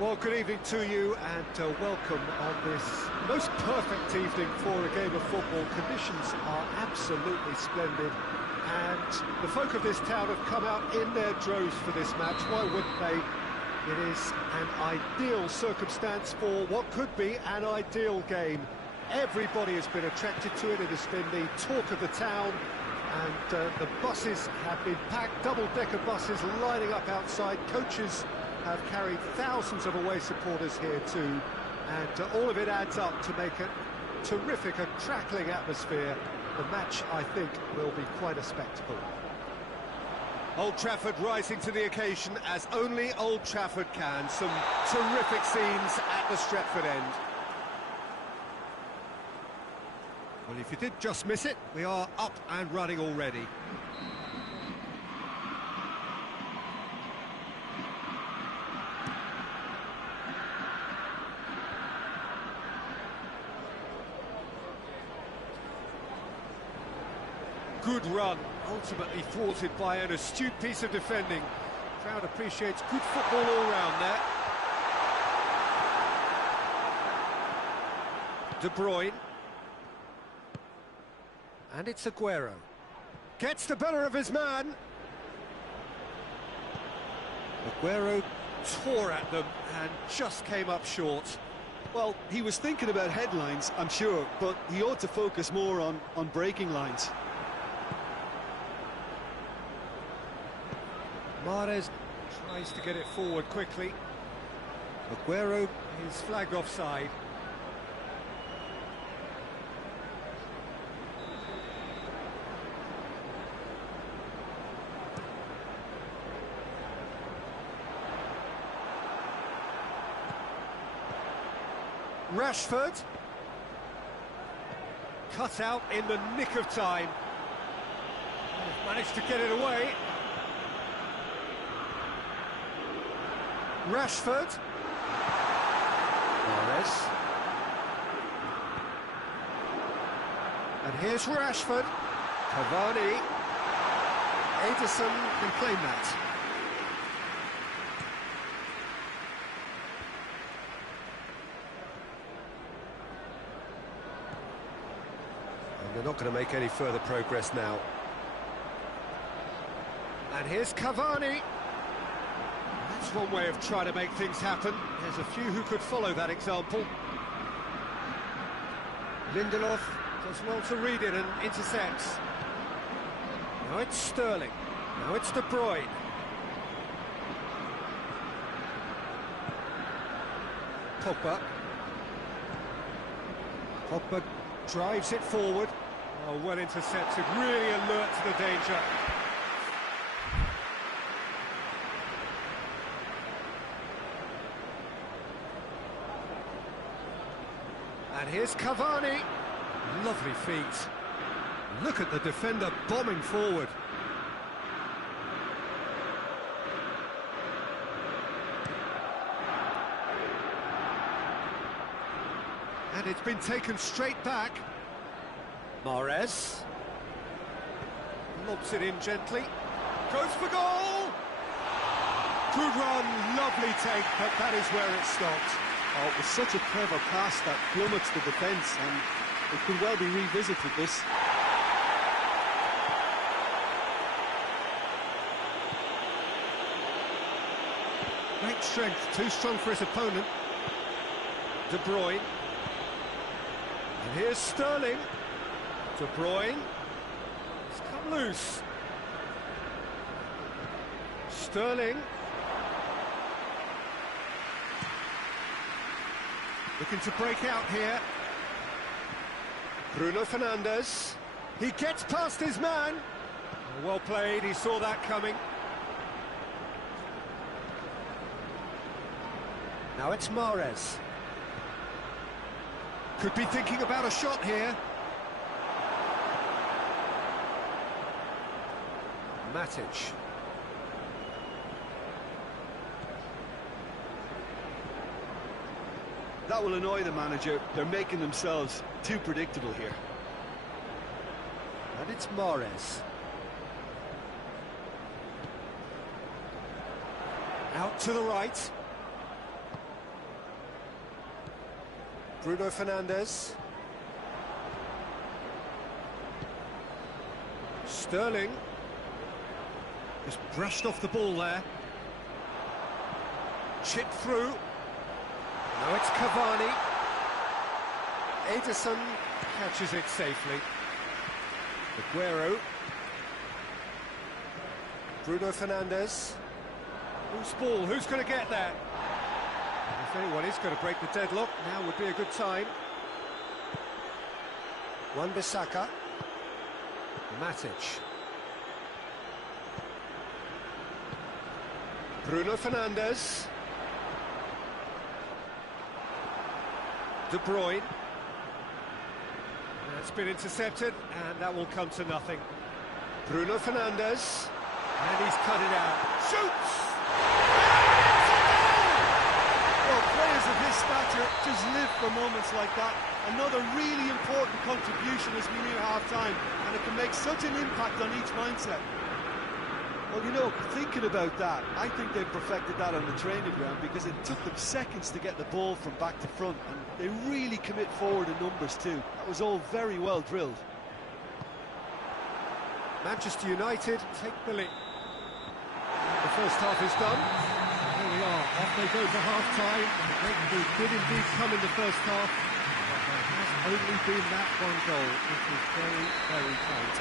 Well, good evening to you and welcome on this most perfect evening for a game of football. Conditions are absolutely splendid and the folk of this town have come out in their droves for this match. Why wouldn't they? It is an ideal circumstance for what could be an ideal game. Everybody has been attracted to it. It has been the talk of the town, and the buses have been packed, double-decker buses lining up outside. Coaches have carried thousands of away supporters here too, and all of it adds up to make a terrific, a crackling atmosphere. The match, I think, will be quite a spectacle. Old Trafford rising to the occasion as only Old Trafford can. Some terrific scenes at the Stretford end. Well, if you did just miss it, we are up and running already. Good run, ultimately thwarted by an astute piece of defending. Crowd appreciates good football all round there. De Bruyne. And it's Aguero. Gets the better of his man. Aguero tore at them and just came up short. Well, he was thinking about headlines, I'm sure, but he ought to focus more on breaking lines. Mahrez tries to get it forward quickly. Aguero is flagged offside. Rashford. Cut out in the nick of time. Managed to get it away. Rashford. Mahrez. And here's Rashford. Cavani. Ederson can claim that. And they're not going to make any further progress now. And here's Cavani. That's one way of trying to make things happen. There's a few who could follow that example. Lindelof does well to read it and intercepts. Now it's Sterling. Now it's De Bruyne. Pogba drives it forward. Oh, well intercepted, really alert to the danger. And here's Cavani. Lovely feet. Look at the defender bombing forward. And it's been taken straight back. Mahrez. Lobs it in gently. Goes for goal! Good run, lovely take, but that is where it stopped. Oh, it was such a clever pass that plummets the defence, and it could well be revisited, this. Great strength, too strong for his opponent. De Bruyne. And here's Sterling. De Bruyne. It's come loose. Sterling. Looking to break out here. Bruno Fernandes. He gets past his man. Well played, he saw that coming. Now it's Mahrez. Could be thinking about a shot here. Matic. That will annoy the manager. They're making themselves too predictable here. And it's Mahrez. Out to the right. Bruno Fernandes. Sterling. Just brushed off the ball there. Chip through. Now it's Cavani. Ederson catches it safely. Aguero. Bruno Fernandes. Who's ball? Who's going to get there? If anyone is going to break the deadlock, now would be a good time. Wan-Bissaka. Matic. Bruno Fernandes. De Bruyne. That's been intercepted, and that will come to nothing. Bruno Fernandes. And he's cut it out. Shoots! Well, players of his stature just live for moments like that. Another really important contribution as we near half-time, and it can make such an impact on each mindset. Well, you know, thinking about that, I think they've perfected that on the training ground because it took them seconds to get the ball from back to front, and they really commit forward in numbers too. That was all very well drilled. Manchester United take the lead. The first half is done. Here we are, off they go for half-time. The breakthrough did indeed come in the first half, but there has only been that one goal. It was very, very tight.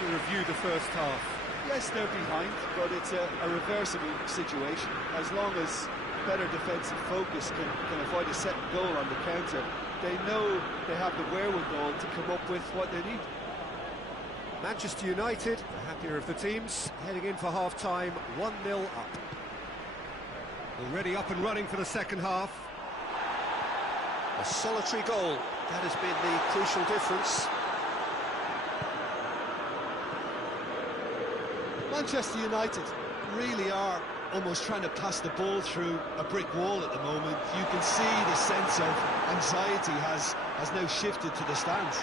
To review the first half. Yes, they're behind, but it's a reversible situation. As long as better defensive focus can avoid a second goal on the counter, they know they have the wherewithal to come up with what they need. Manchester United, the happier of the teams, heading in for half-time, 1-0 up. Already up and running for the second half. A solitary goal, that has been the crucial difference. Manchester United really are almost trying to pass the ball through a brick wall at the moment. You can see the sense of anxiety has now shifted to the stands.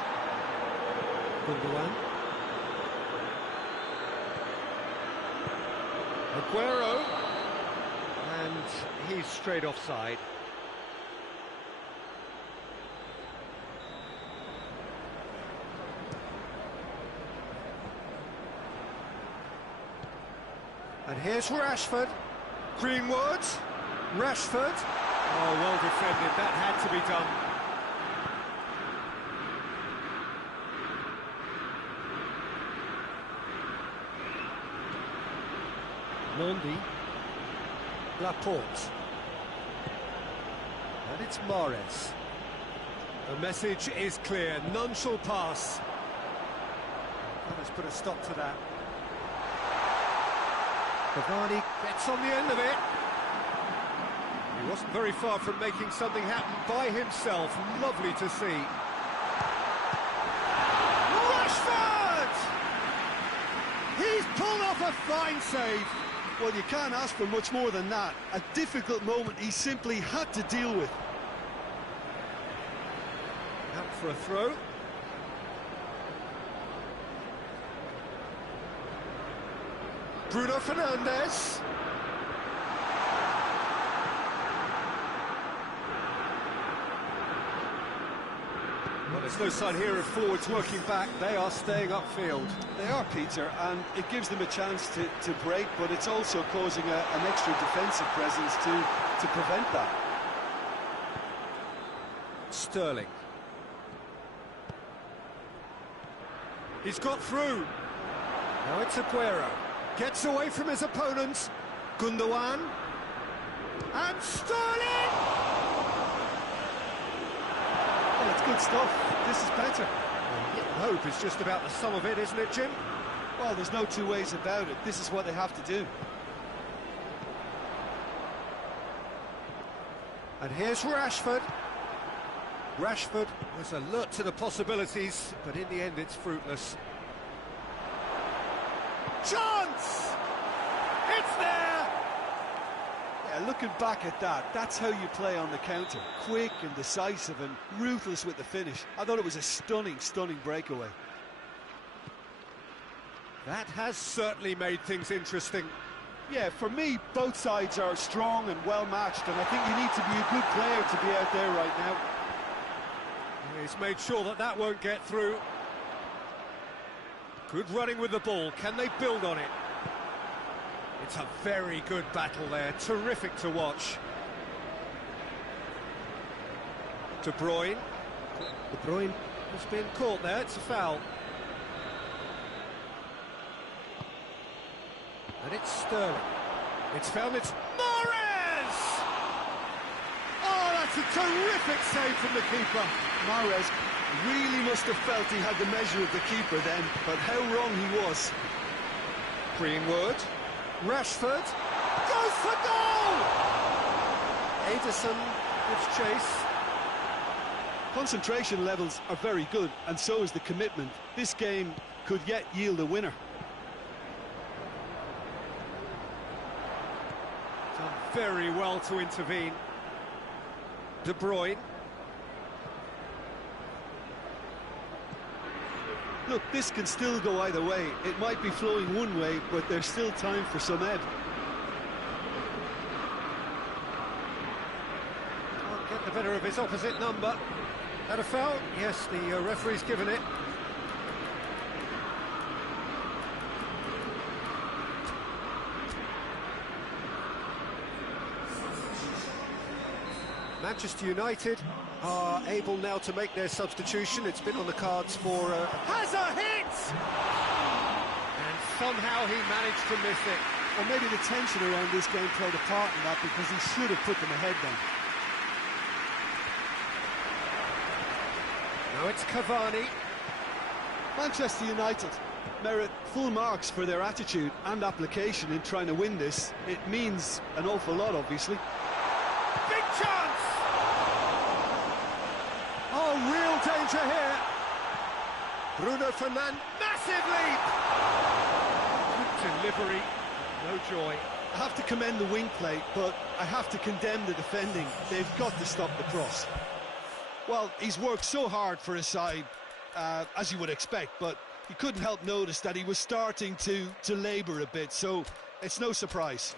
Gundogan. Aguero. And he's straight offside. And here's Rashford. Greenwood. Rashford. Oh, well defended. That had to be done. Mondi. Laporte. And it's Mahrez. The message is clear. None shall pass. That has put a stop to that. Cavani gets on the end of it. He wasn't very far from making something happen by himself. Lovely to see. Rashford! He's pulled off a fine save. Well, you can't ask for much more than that. A difficult moment he simply had to deal with. Out for a throw. Bruno Fernandes. Well, there's no sign here of forwards working back. They are staying upfield. They are, Peter, and it gives them a chance to break, but it's also causing an extra defensive presence to prevent that. Sterling. He's got through. Now it's Aguero. Gets away from his opponents. Gundogan. And Sterling! Well, it's good stuff. This is better. Well, hope is just about the sum of it, isn't it, Jim? Well, there's no two ways about it. This is what they have to do. And here's Rashford. Rashford was alert to the possibilities, but in the end it's fruitless. Chance! It's there! Yeah, looking back at that, that's how you play on the counter. Quick and decisive and ruthless with the finish. I thought it was a stunning, stunning breakaway. That has certainly made things interesting. Yeah, for me, both sides are strong and well matched, and I think you need to be a good player to be out there right now. He's made sure that that won't get through. Good running with the ball. Can they build on it? It's a very good battle there. Terrific to watch. De Bruyne. De Bruyne has been caught there. It's a foul. And it's Sterling. It's found. It's Mahrez! Oh, that's a terrific save from the keeper. Mahrez really must have felt he had the measure of the keeper then, but how wrong he was. Greenwood. Rashford. Goes for goal! Ederson gives chase. Concentration levels are very good, and so is the commitment. This game could yet yield a winner. Done very well to intervene. De Bruyne. Look, this can still go either way. It might be flowing one way, but there's still time for some ebb. Can't get the better of his opposite number. Had a foul? Yes, the referee's given it. Manchester United are able now to make their substitution. It's been on the cards for... has a hit! And somehow he managed to miss it. Or maybe the tension around this game played a part in that, because he should have put them ahead then. Now it's Cavani. Manchester United merit full marks for their attitude and application in trying to win this. It means an awful lot, obviously. Big chance! Oh, real danger here. Bruno Fernandes, massive leap! Good delivery, no joy. I have to commend the wing play, but I have to condemn the defending. They've got to stop the cross. Well, he's worked so hard for his side, as you would expect, but you couldn't help notice that he was starting to labour a bit, so it's no surprise.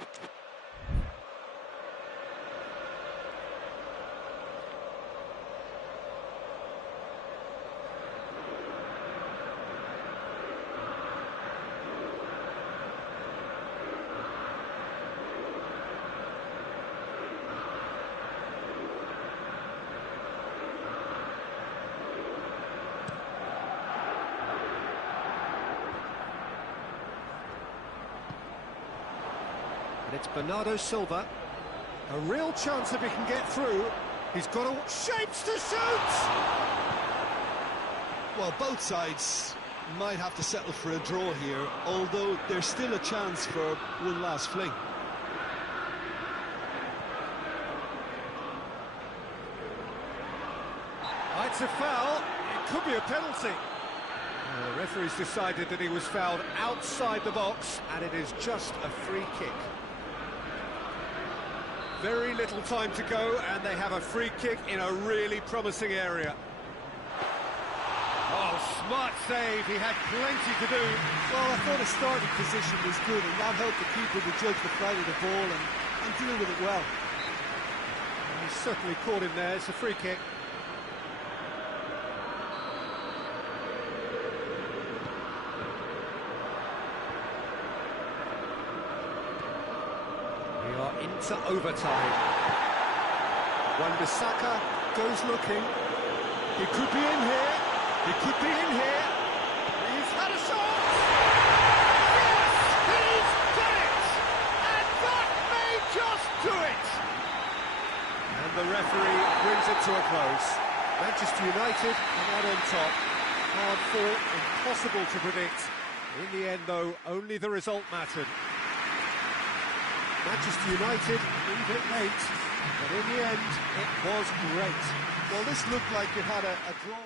And it's Bernardo Silva. A real chance if he can get through. He's got a shapes to shoot! Well, both sides might have to settle for a draw here, although there's still a chance for one last fling. It's a foul. It could be a penalty. The referee's decided that he was fouled outside the box, and it is just a free kick. Very little time to go, and they have a free kick in a really promising area. Oh, smart save. He had plenty to do. Well, I thought his starting position was good, and that helped the keeper to judge the flight of the ball and deal with it well. He's certainly caught him there. It's a free kick. Into overtime. Wan-Bissaka goes looking. He could be in here. He could be in here. He's had a shot. Yes, he's done it. And that may just do it. And the referee brings it to a close. Manchester United are out on top. Hard fought, impossible to predict. In the end, though, only the result mattered. Manchester United, a bit late, but in the end, it was great. Well, this looked like it had a draw.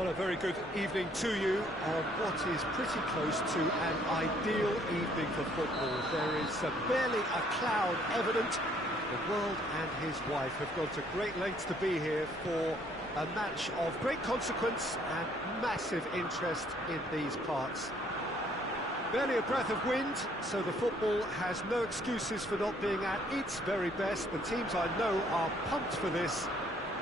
Well, a very good evening to you on what is pretty close to an ideal evening for football. There is barely a cloud evident. The world and his wife have gone to great lengths to be here for a match of great consequence and massive interest in these parts. Barely a breath of wind, so the football has no excuses for not being at its very best. The teams I know are pumped for this.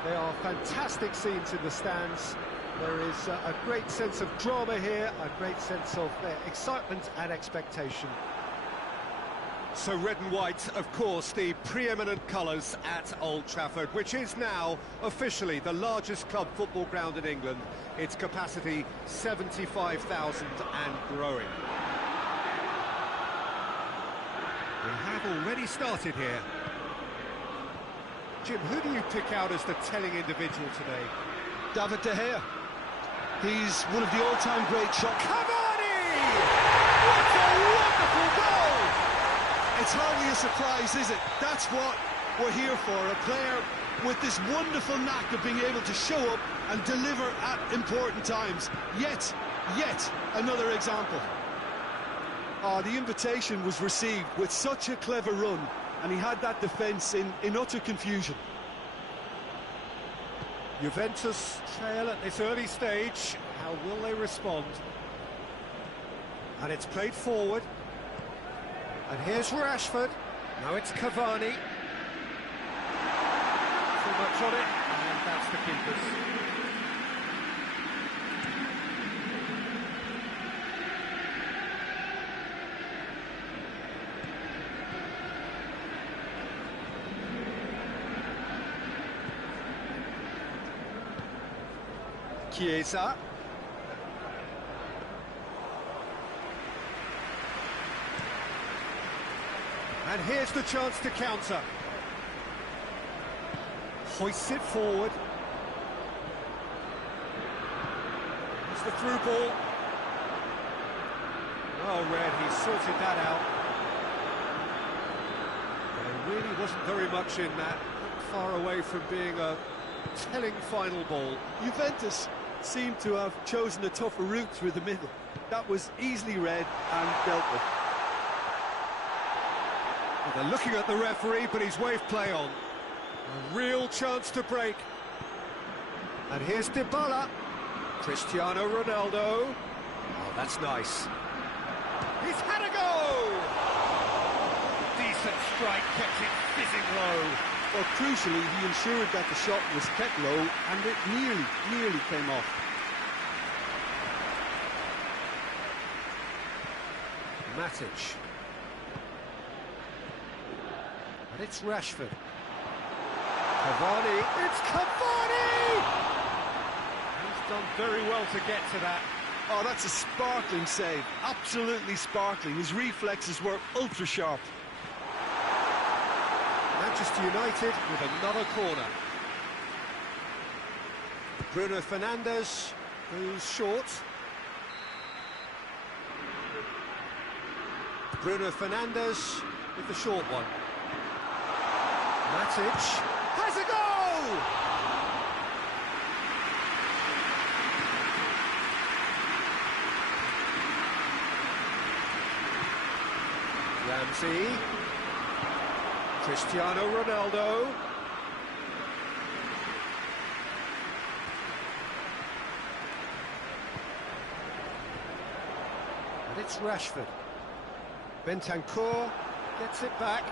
They are fantastic scenes in the stands. There is a great sense of drama here, a great sense of excitement and expectation. So red and white, of course, the preeminent colours at Old Trafford, which is now officially the largest club football ground in England. Its capacity 75,000 and growing. We have already started here. Jim, who do you pick out as the telling individual today? David De Gea. He's one of the all-time great shots. Cavani! What a wonderful goal! It's hardly a surprise, is it? That's what we're here for, a player with this wonderful knack of being able to show up and deliver at important times. Yet another example. The invitation was received with such a clever run, and he had that defence in utter confusion. Juventus trail at this early stage. How will they respond? And it's played forward. And here's Rashford. Now it's Cavani. Too much on it, and that's the keeper's. Chiesa. And here's the chance to counter. Hoists it forward. It's the through ball. Well read, he sorted that out. There really wasn't very much in that. Not far away from being a telling final ball. Juventus seemed to have chosen a tougher route through the middle. That was easily read and dealt with. Well, they're looking at the referee, but he's waved play on. A real chance to break. And here's Dybala. Cristiano Ronaldo. Oh, that's nice. He's had a go! Decent strike, kept it fizzing low. Well, crucially, he ensured that the shot was kept low, and it nearly came off. Matic. And it's Rashford. Cavani. It's Cavani! He's done very well to get to that. Oh, that's a sparkling save. Absolutely sparkling. His reflexes were ultra sharp. Manchester United with another corner. Bruno Fernandes goes short. Bruno Fernandes with the short one. Matic has a goal! Ramsey. Cristiano Ronaldo. And it's Rashford. Bentancur gets it back.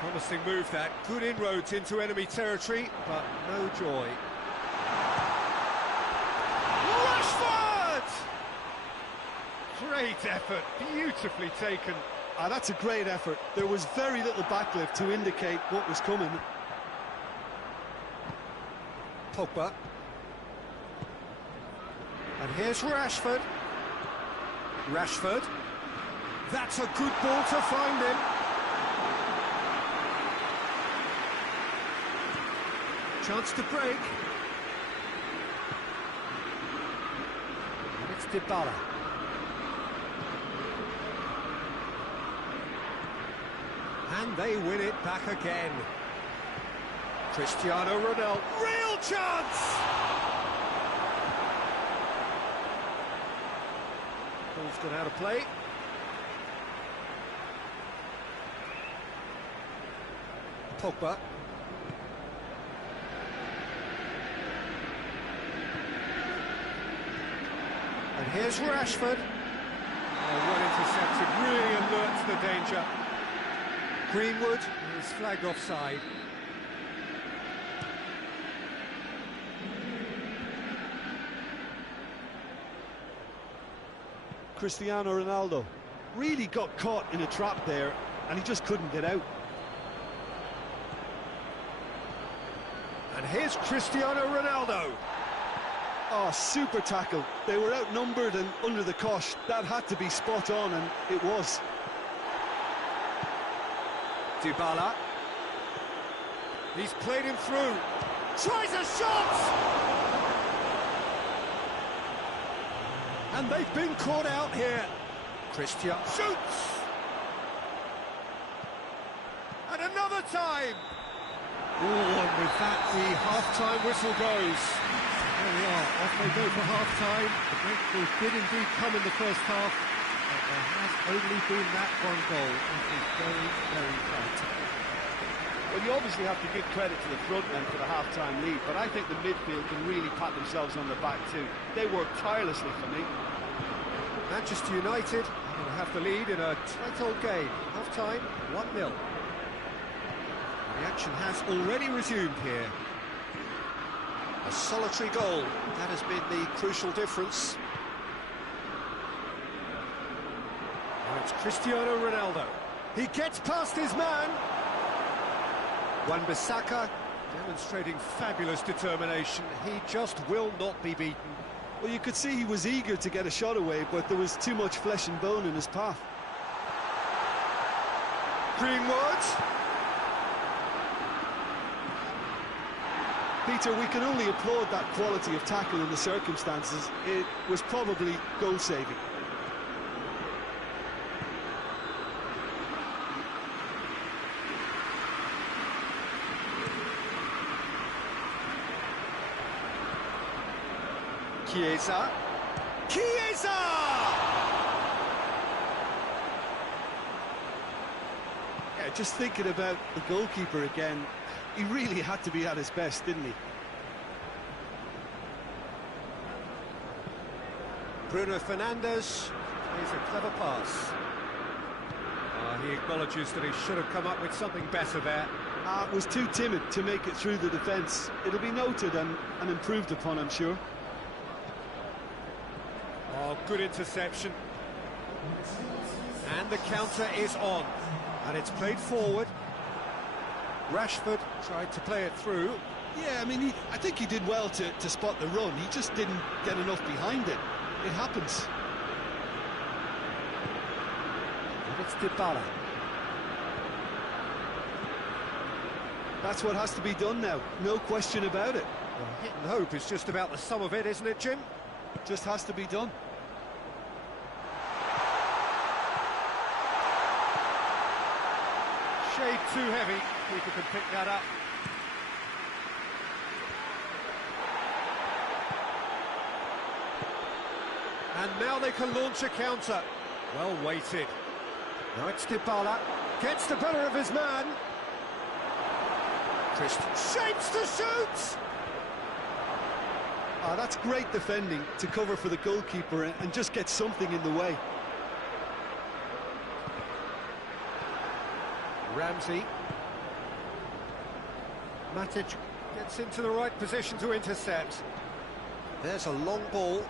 Promising move that. Good inroads into enemy territory, but no joy. Rashford! Great effort, beautifully taken. That's a great effort. There was very little backlift to indicate what was coming. Pogba. And here's Rashford. Rashford. That's a good ball to find him. Chance to break. And it's Dybala. And they win it back again. Cristiano Ronaldo. Real chance! Ball's gone out of play. Pogba. And here's Rashford. Oh, well intercepted, really alert to the danger. Greenwood is flagged offside. Cristiano Ronaldo really got caught in a trap there, and he just couldn't get out. And here's Cristiano Ronaldo. Oh, super tackle. They were outnumbered and under the cosh. That had to be spot on, and it was. Dybala. He's played him through. Tries a shot! And they've been caught out here. Christian shoots! And another time! Oh, and with that, the half-time whistle goes. There we are, off they go for half-time. The breakthrough did indeed come in the first half, but there has only been that one goal. It is very, very tight. Well, you obviously have to give credit to the front men for the half-time lead, but I think the midfield can really pat themselves on the back too. They worked tirelessly for me. Manchester United will have the lead in a tight old game. Half-time, 1-0. The action has already resumed here. A solitary goal, that has been the crucial difference. Now it's Cristiano Ronaldo. He gets past his man. Wan-Bissaka demonstrating fabulous determination. He just will not be beaten. Well, you could see he was eager to get a shot away, but there was too much flesh and bone in his path. Greenwood. Peter, we can only applaud that quality of tackle in the circumstances. It was probably goal-saving. Chiesa. Chiesa! Yeah, just thinking about the goalkeeper again, he really had to be at his best, didn't he? Bruno Fernandes plays a clever pass. He acknowledges that he should have come up with something better there. Was too timid to make it through the defence. It'll be noted and improved upon, I'm sure. Oh, good interception. And the counter is on. And it's played forward. Rashford tried to play it through. Yeah, I mean, I think he did well to spot the run. He just didn't get enough behind it. It happens. And it's Dybala. That's what has to be done now. No question about it. Well, hit and hope is just about the sum of it, isn't it, Jim? Just has to be done. Shade too heavy. Keeper can pick that up. And now they can launch a counter. Well weighted. Now it's Dybala. Gets the better of his man. Christian shapes to shoot! That's great defending to cover for the goalkeeper and just get something in the way. Ramsey. Matic gets into the right position to intercept. There's a long ball.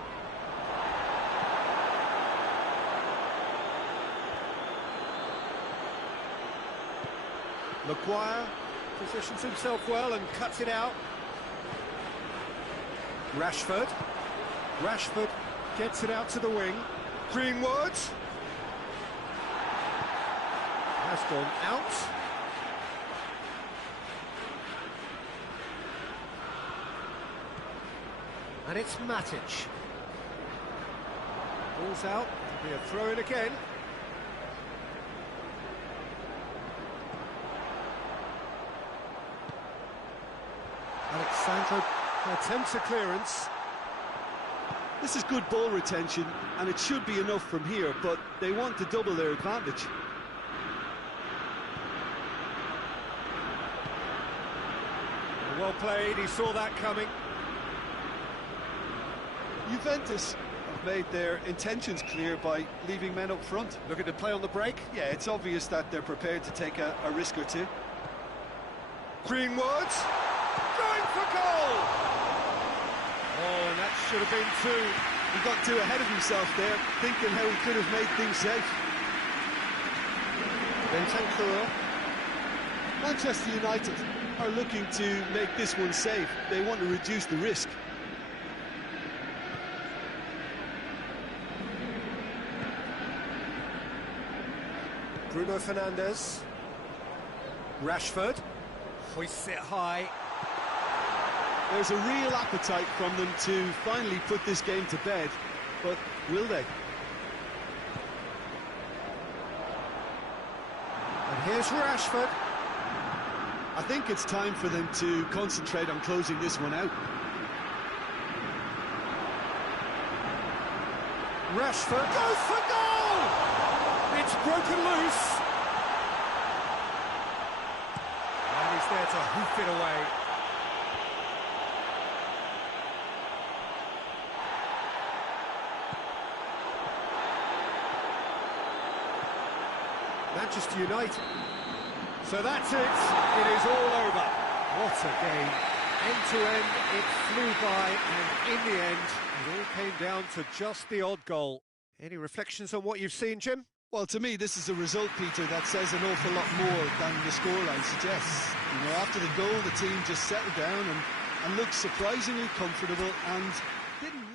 Maguire positions himself well and cuts it out. Rashford. Rashford gets it out to the wing. Greenwood has gone out. And it's Matic. Ball's out. It'll be a throw-in again. Sandro attempts a clearance. This is good ball retention, and it should be enough from here, but they want to double their advantage. Well played, he saw that coming. Juventus have made their intentions clear by leaving men up front. Looking to play on the break. Yeah, it's obvious that they're prepared to take a risk or two. Greenwood, going for goal! Oh, and that should have been two. He got too ahead of himself there, thinking how he could have made things safe. Bentancur. Manchester United are looking to make this one safe. They want to reduce the risk. Bruno Fernandes. Rashford. Hoists it high. There's a real appetite from them to finally put this game to bed, but will they? And here's Rashford. I think it's time for them to concentrate on closing this one out. Rashford goes for goal! It's broken loose. And he's there to hoof it away. Manchester United. So that's it. It is all over. What a game. End to end, it flew by, and in the end, it all came down to just the odd goal. Any reflections on what you've seen, Jim? Well, to me, this is a result, Peter, that says an awful lot more than the scoreline suggests. You know, after the goal, the team just settled down and looked surprisingly comfortable and didn't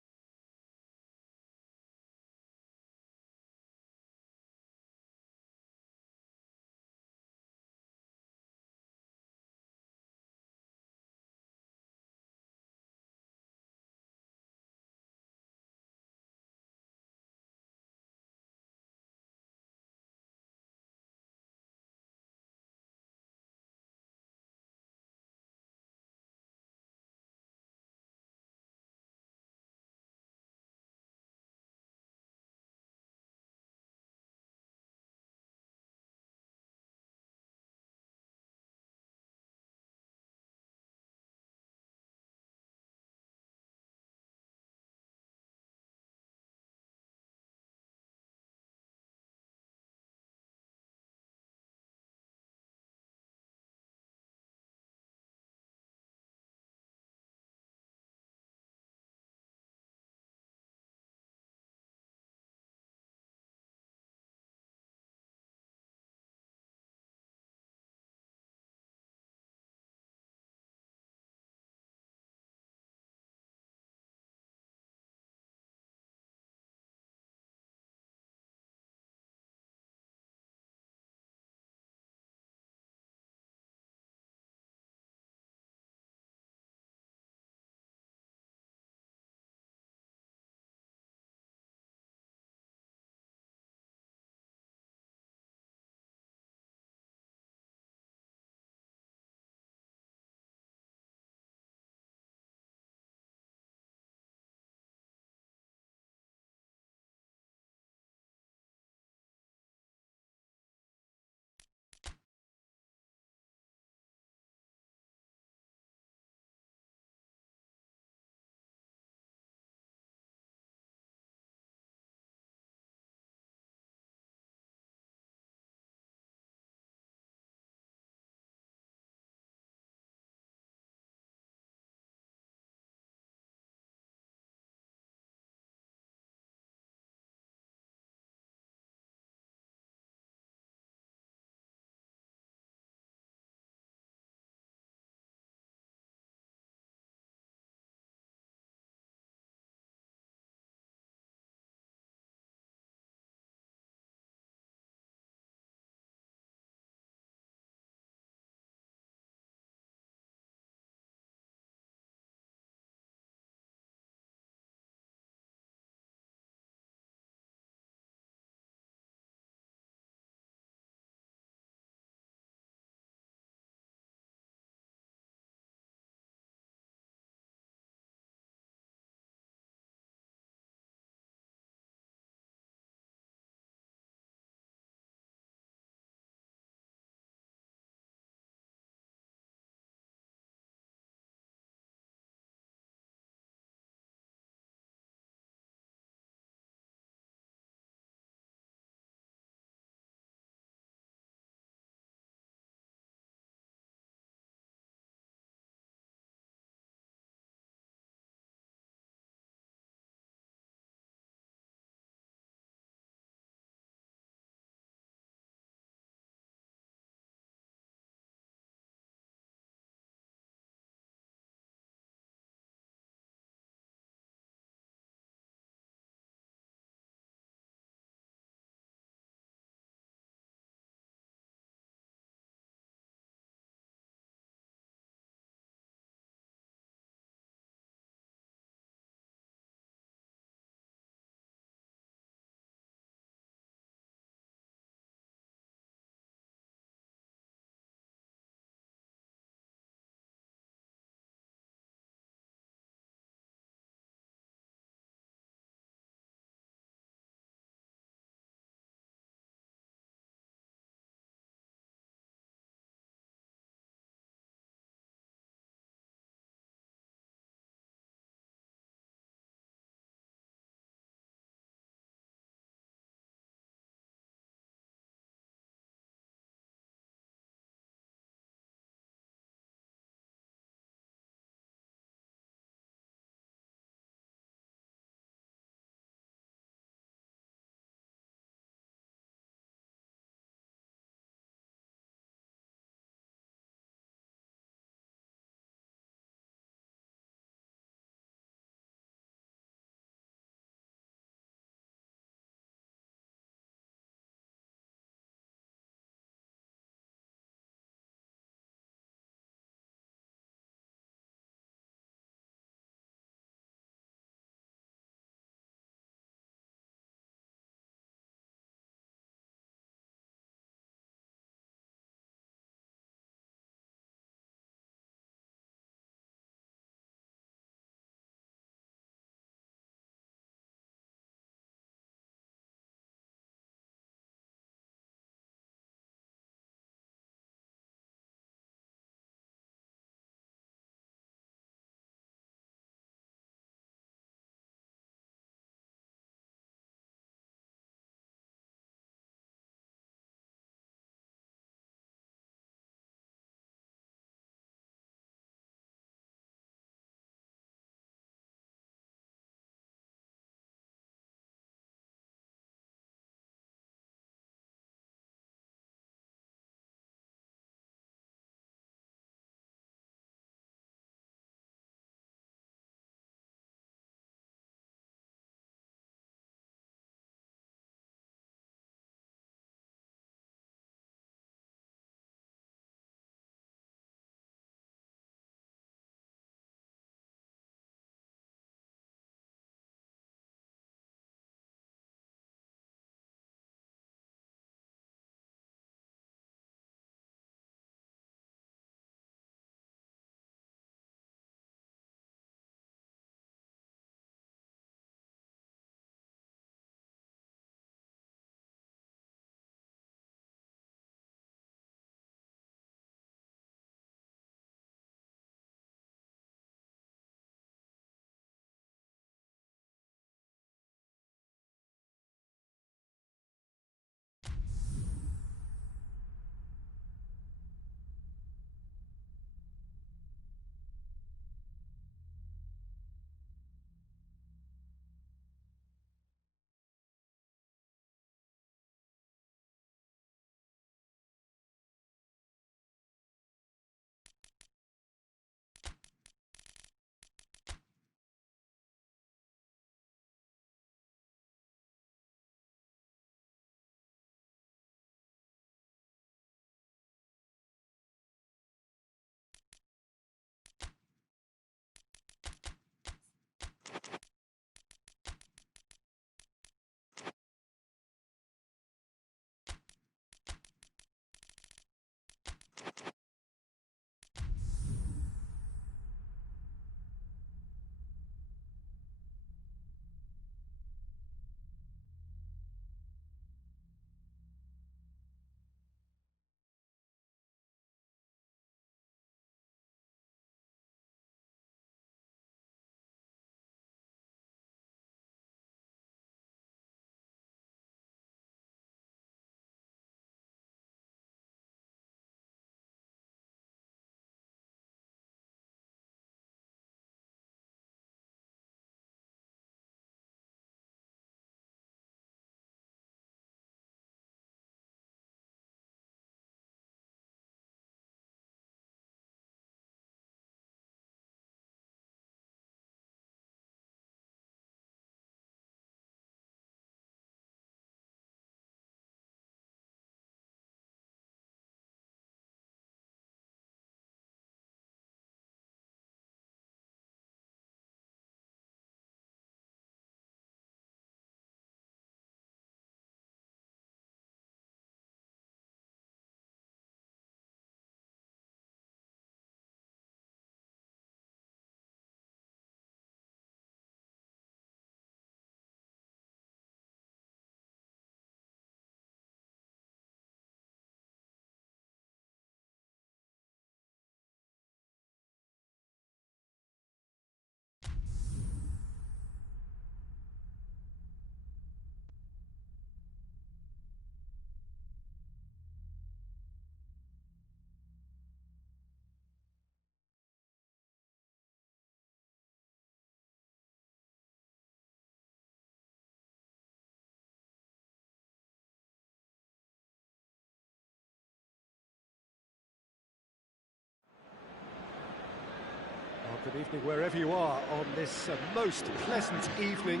Good evening wherever you are on this most pleasant evening.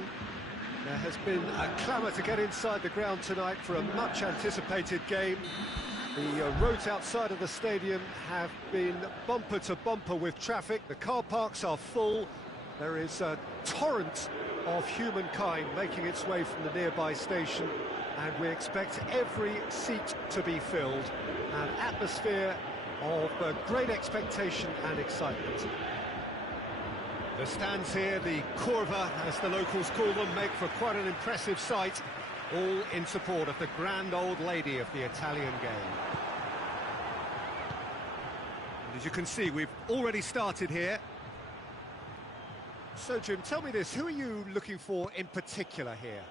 There has been a clamour to get inside the ground tonight for a much-anticipated game. The roads outside of the stadium have been bumper to bumper with traffic. The car parks are full. There is a torrent of humankind making its way from the nearby station, and we expect every seat to be filled. An atmosphere of great expectation and excitement. The stands here, the curva, as the locals call them, make for quite an impressive sight, all in support of the grand old lady of the Italian game. And as you can see, we've already started here. So, Jim, tell me this, who are you looking for in particular here?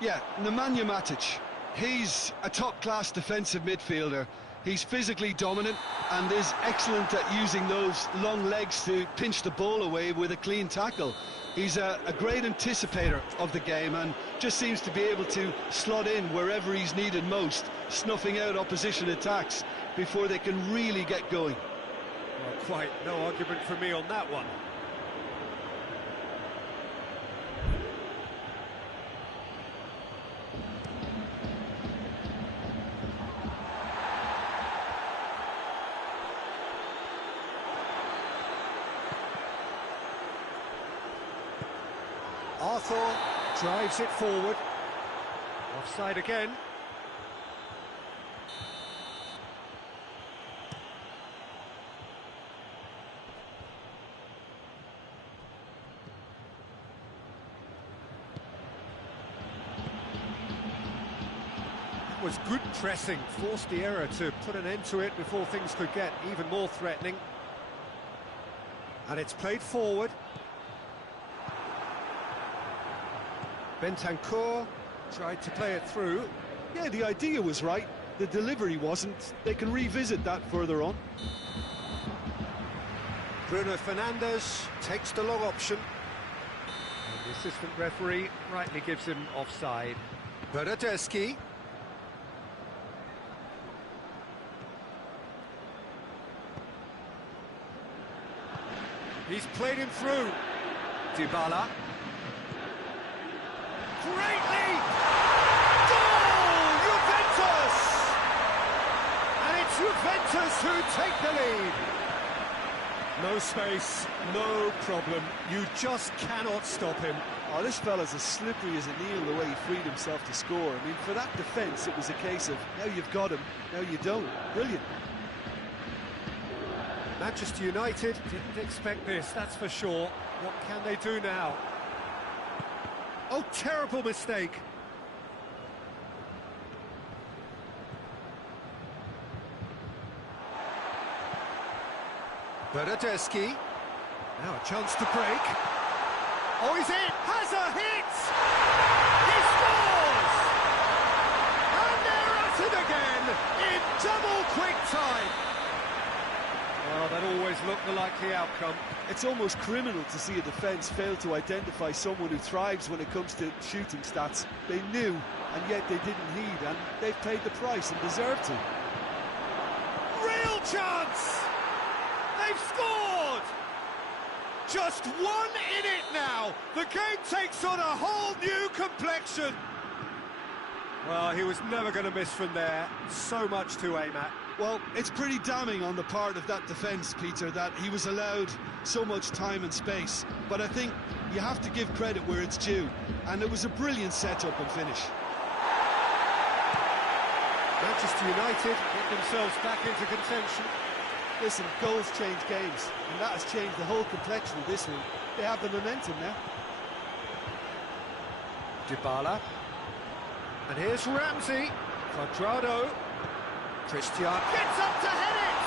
Yeah, Nemanja Matic. He's a top-class defensive midfielder. He's physically dominant and is excellent at using those long legs to pinch the ball away with a clean tackle. He's a great anticipator of the game and just seems to be able to slot in wherever he's needed most, snuffing out opposition attacks before they can really get going. Well, quite no argument from me on that one. Arthur drives it forward. Offside again. That was good pressing, forced the error to put an end to it before things could get even more threatening. And it's played forward. Bentancur tried to play it through. Yeah, the idea was right, the delivery wasn't. They can revisit that further on. Bruno Fernandes takes the long option. And the assistant referee rightly gives him offside. Bernardeschi. He's played him through. Dybala. Great lead! Goal! Juventus! And it's Juventus who take the lead. No space, no problem. You just cannot stop him. Oh, this fella's as slippery as a needle the way he freed himself to score. I mean, for that defence, it was a case of, now you've got him, now you don't. Brilliant. Manchester United didn't expect this, that's for sure. What can they do now? Oh, terrible mistake. Bernardeschi. Now a chance to break. Oh, he's in! Has a hit! He scores! And they're at it again in double quick time. Well, that always looked the likely outcome. It's almost criminal to see a defence fail to identify someone who thrives when it comes to shooting stats. They knew, and yet they didn't heed, and they've paid the price and deserve to. Real chance! They've scored! Just one in it now. The game takes on a whole new complexion. Well, he was never going to miss from there. So much to aim at. Well, it's pretty damning on the part of that defence, Peter, that he was allowed so much time and space. But I think you have to give credit where it's due, and it was a brilliant setup and finish. Manchester United get themselves back into contention. Listen, goals change games, and that has changed the whole complexion of this one. They have the momentum now. Dybala. And here's Ramsey. Quadrado. Christian gets up to head it!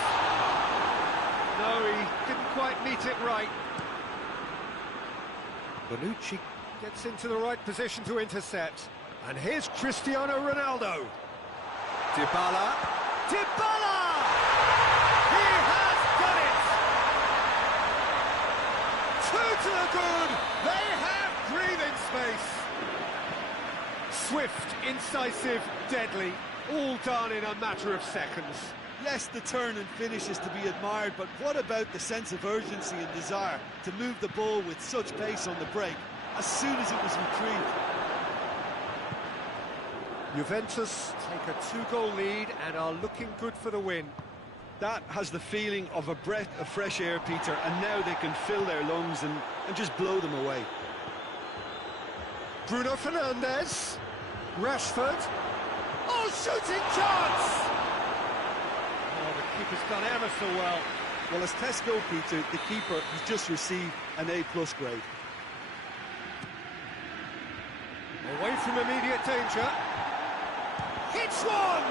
No, he didn't quite meet it right. Bonucci gets into the right position to intercept. And here's Cristiano Ronaldo. Dybala. Dybala! He has done it! Two to the good! They have breathing space. Swift, incisive, deadly. All done in a matter of seconds. Yes, the turn and finish is to be admired, but what about the sense of urgency and desire to move the ball with such pace on the break as soon as it was retrieved? Juventus take a 2-goal lead and are looking good for the win. That has the feeling of a breath of fresh air, Peter, and now they can fill their lungs and just blow them away. Bruno Fernandes, Rashford, oh, shooting chance! Oh, the keeper's done ever so well. Well, as tests go, Peter, the keeper has just received an A+ grade. Away from immediate danger. Hits one!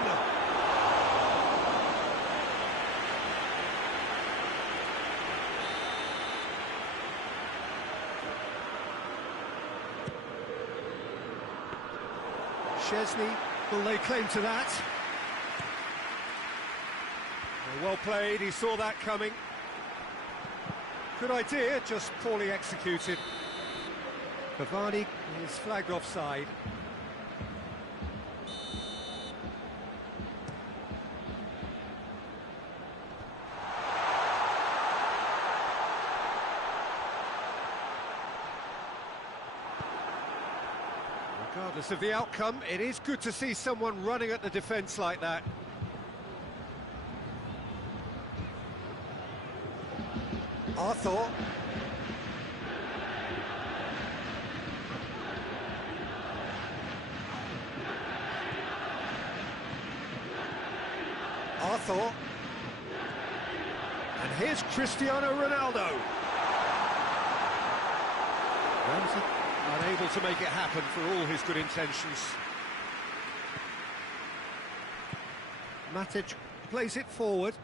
Chesney will lay claim to that. Well played, he saw that coming. Good idea, just poorly executed. Cavani is flagged offside. Regardless of the outcome, it is good to see someone running at the defence like that. Arthur. Arthur. And here's Cristiano Ronaldo. Ramsey unable to make it happen for all his good intentions. Matic plays it forward.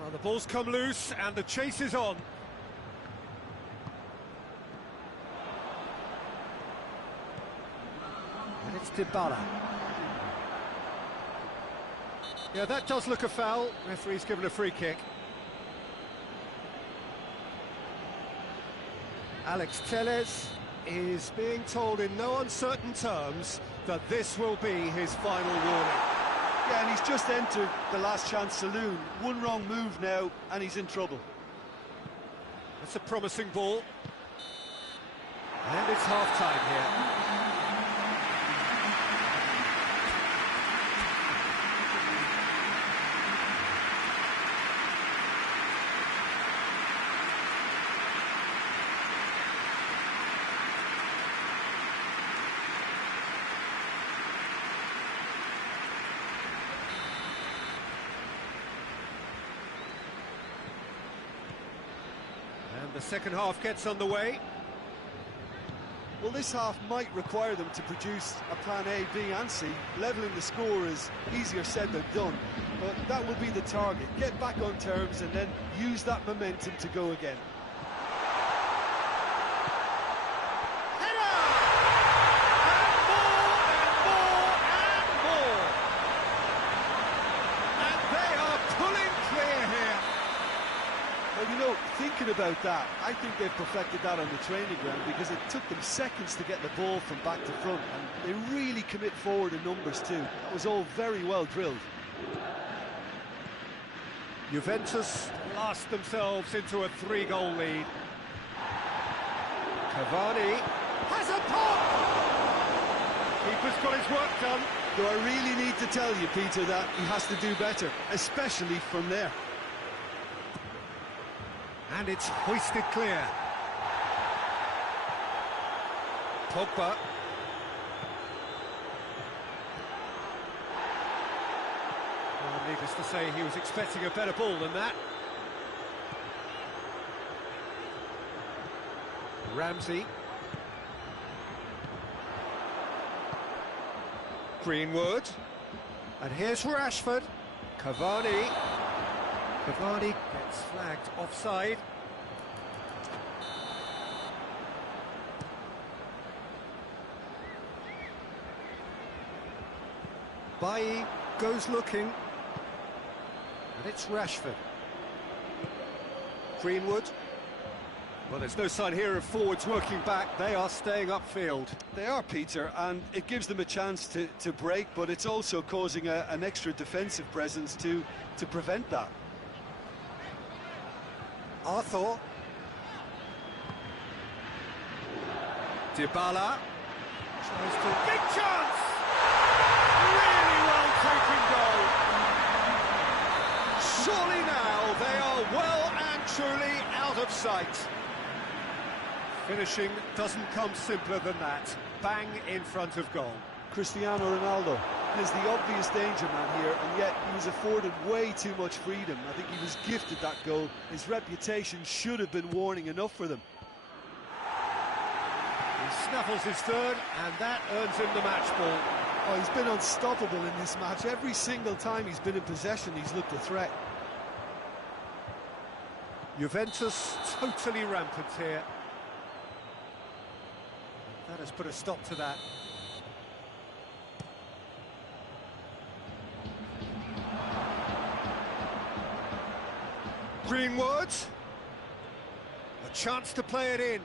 Well, the ball's come loose and the chase is on. And it's Dybala. Yeah, that does look a foul. Referee's given a free kick. Alex Telles is being told in no uncertain terms that this will be his final warning. Yeah, and he's just entered the last chance saloon. One wrong move now, and he's in trouble. That's a promising ball. And it's half-time here. The second half gets underway. Well, this half might require them to produce a plan A, B and C. Levelling the score is easier said than done, but that will be the target. Get back on terms and then use that momentum to go again. Header! And more! And they are pulling clear here. Well, you know, thinking about that, I think they've perfected that on the training ground because it took them seconds to get the ball from back to front, and they really commit forward in numbers too. That was all very well drilled. Juventus last themselves into a 3-goal lead. Cavani has a pop! Keeper's got his work done. Do I really need to tell you, Peter, that he has to do better, especially from there? And it's hoisted clear. Pogba. Well, needless to say, he was expecting a better ball than that. Ramsey. Greenwood. And here's Rashford. Cavani. Cavani gets flagged offside. Bailly goes looking. And it's Rashford. Greenwood. Well, there's no sign here of forwards working back. They are staying upfield. They are, Peter, and it gives them a chance to break, but it's also causing an extra defensive presence to prevent that. Arthur. Dybala. Tries to... Big chance! Really well taken goal. Surely now they are well and truly out of sight. Finishing doesn't come simpler than that. Bang in front of goal. Cristiano Ronaldo is the obvious danger man here, and yet he was afforded way too much freedom. I think he was gifted that goal. His reputation should have been warning enough for them. He snaffles his third, and that earns him the match ball. Oh, he's been unstoppable in this match. Every single time he's been in possession, he's looked a threat. Juventus totally rampant here. That has put a stop to that. Greenwood. A chance to play it in.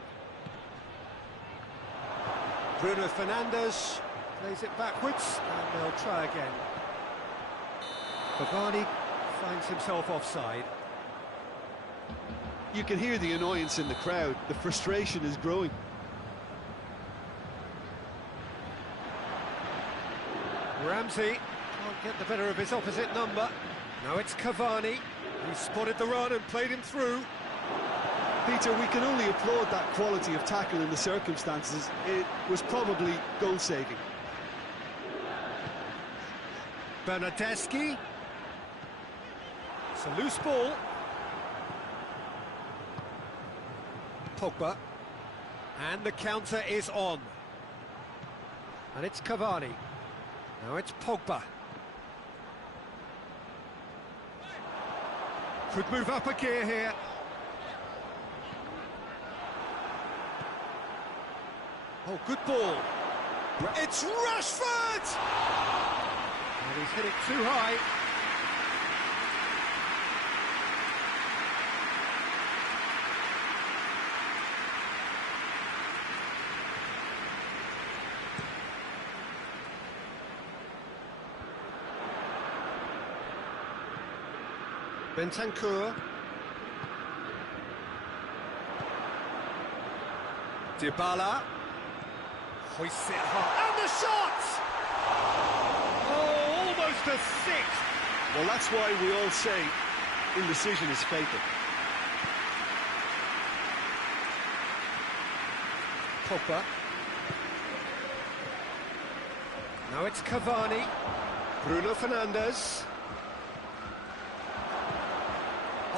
Bruno Fernandes plays it backwards, and they'll try again. Cavani finds himself offside. You can hear the annoyance in the crowd. The frustration is growing. Ramsey can't get the better of his opposite number. Now it's Cavani, who spotted the run and played him through. Peter, we can only applaud that quality of tackle in the circumstances. It was probably goal-saving. Bernardeschi. It's a loose ball. Pogba. And the counter is on. And it's Cavani. Now it's Pogba. Could move up a gear here. Oh, good ball. It's Rashford! And he's hit it too high. Bentancur. Dybala. Hoists it hard. And the shot! Oh, almost a sixth. Well, that's why we all say indecision is fatal. Pogba. Now it's Cavani. Bruno Fernandes.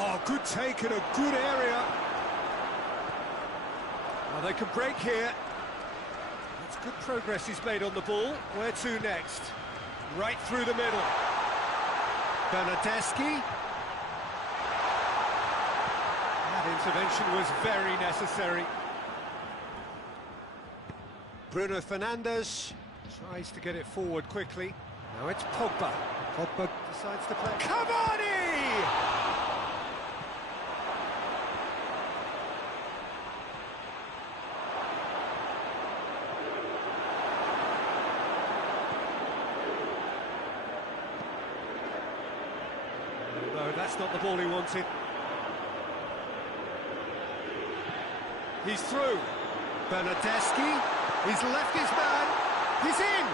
Oh, good take in a good area. Well, they can break here. That's good progress he's made on the ball. Where to next? Right through the middle. Bernardeschi. That intervention was very necessary. Bruno Fernandes tries to get it forward quickly. Now it's Pogba. Pogba decides to play. Cavani! No, that's not the ball he wanted. He's through. Bernardeschi. He's left his man. He's in.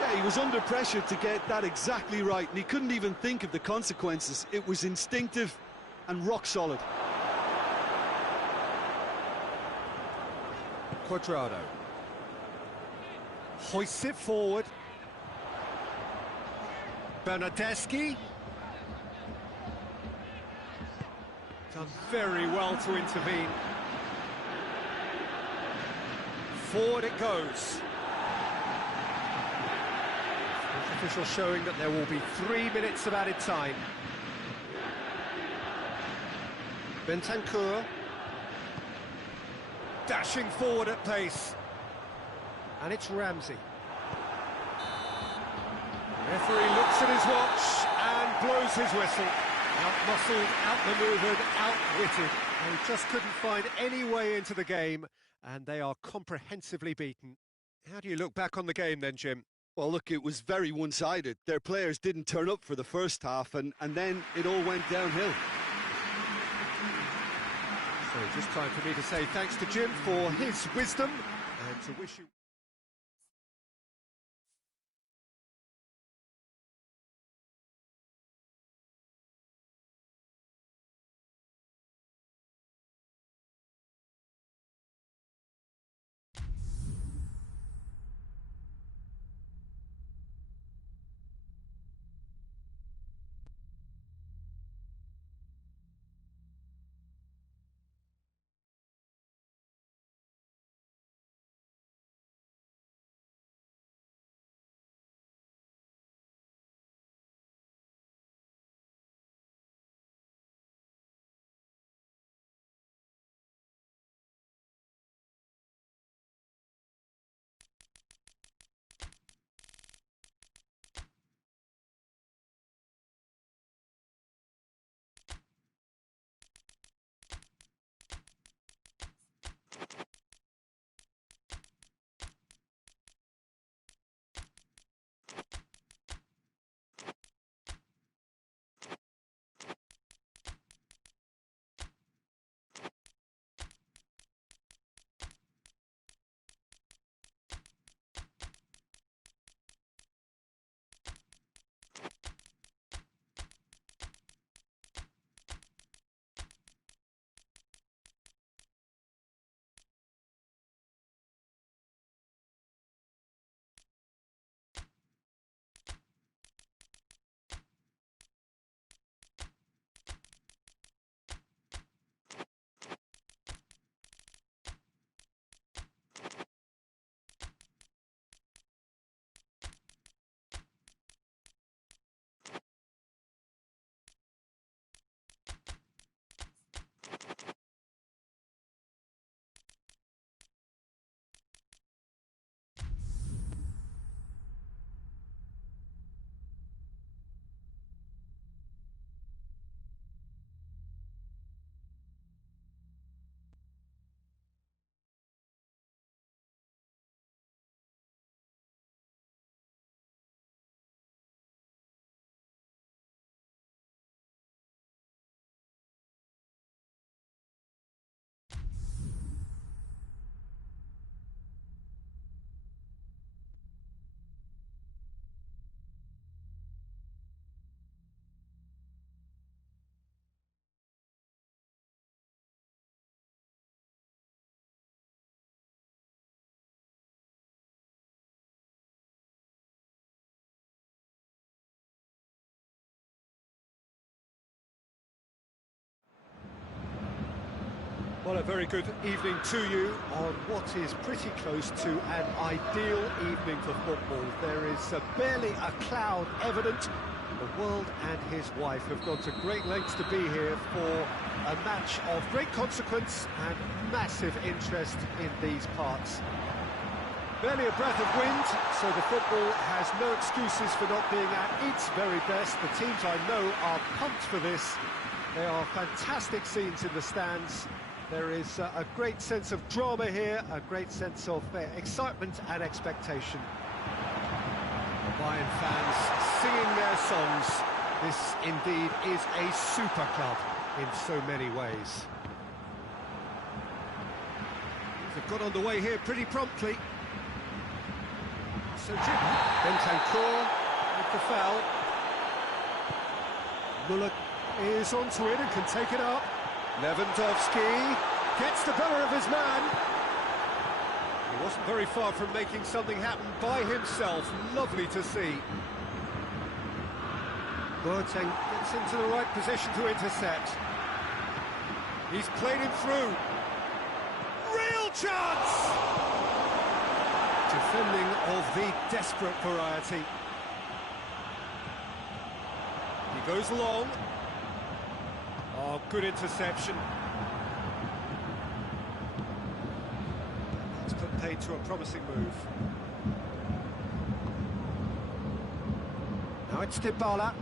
Yeah, he was under pressure to get that exactly right, and he couldn't even think of the consequences. It was instinctive and rock solid. Cuadrado. Hoists it forward. Bernardeschi. Done very well to intervene. Forward it goes. Official showing that there will be 3 minutes of added time. Bentancur. Dashing forward at pace. And it's Ramsey. Referee looks at his watch and blows his whistle. Out-muscled, out-manoeuvred, outwitted. They just couldn't find any way into the game, and they are comprehensively beaten. How do you look back on the game then, Jim? Well, look, it was very one-sided. Their players didn't turn up for the first half, and then it all went downhill. So just time for me to say thanks to Jim for his wisdom, and to wish you... Well, a very good evening to you on what is pretty close to an ideal evening for football. There is barely a cloud evident. The world and his wife have gone to great lengths to be here for a match of great consequence and massive interest in these parts. Barely a breath of wind, so the football has no excuses for not being at its very best. The teams I know are pumped for this. There are fantastic scenes in the stands. There is a great sense of drama here, a great sense of excitement and expectation. The Bayern fans singing their songs. This indeed is a super club in so many ways. They've got on the way here pretty promptly. So Jim Bentancur with the foul. Muller is onto it and can take it up. Lewandowski gets the better of his man. He wasn't very far from making something happen by himself. Lovely to see. Boateng gets into the right position to intercept. He's played him through. Real chance! Defending of the desperate variety. He goes long. Oh, good interception. That's put paid to a promising move. Now it's Dybala.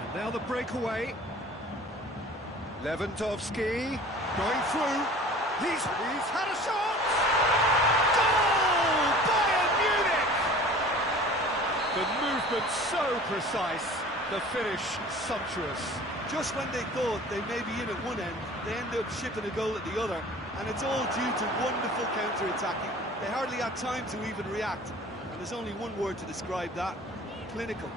And Now the breakaway. Lewandowski going through. He's had a shot! Goal! Bayern Munich! The movement so precise, the finish sumptuous. Just when they thought they may be in at one end, they end up shipping a goal at the other, and it's all due to wonderful counter-attacking. They hardly had time to even react, and there's only one word to describe that: clinical.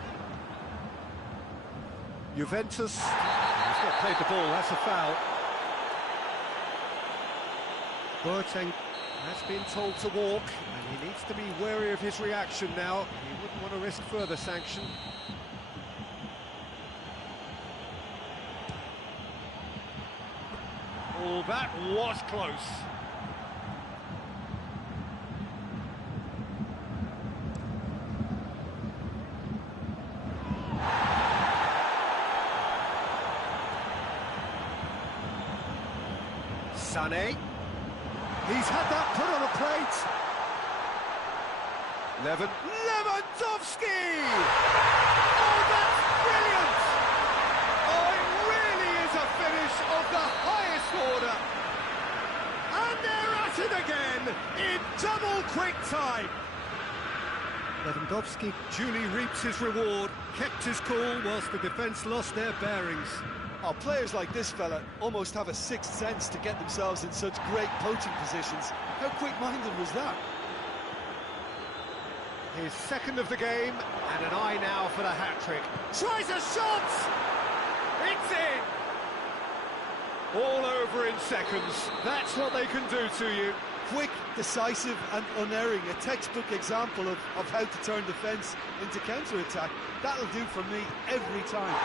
Juventus, he's not played the ball, that's a foul. Boateng has been told to walk, and he needs to be wary of his reaction now. He wouldn't want to risk further sanction. Oh, that was close. Sané. He's had that put on a plate. Lewandowski! Oh, that's brilliant! Oh, it really is a finish of the highest order. And they're at it again in double quick time. Lewandowski duly reaps his reward, kept his cool whilst the defence lost their bearings. Oh, players like this fella almost have a sixth sense to get themselves in such great poaching positions. How quick-minded was that? His second of the game, and an eye now for the hat-trick. Tries a shot! It's in! All over in seconds. That's what they can do to you. Quick, decisive and unerring. A textbook example of how to turn defence into counter-attack. That'll do for me every time.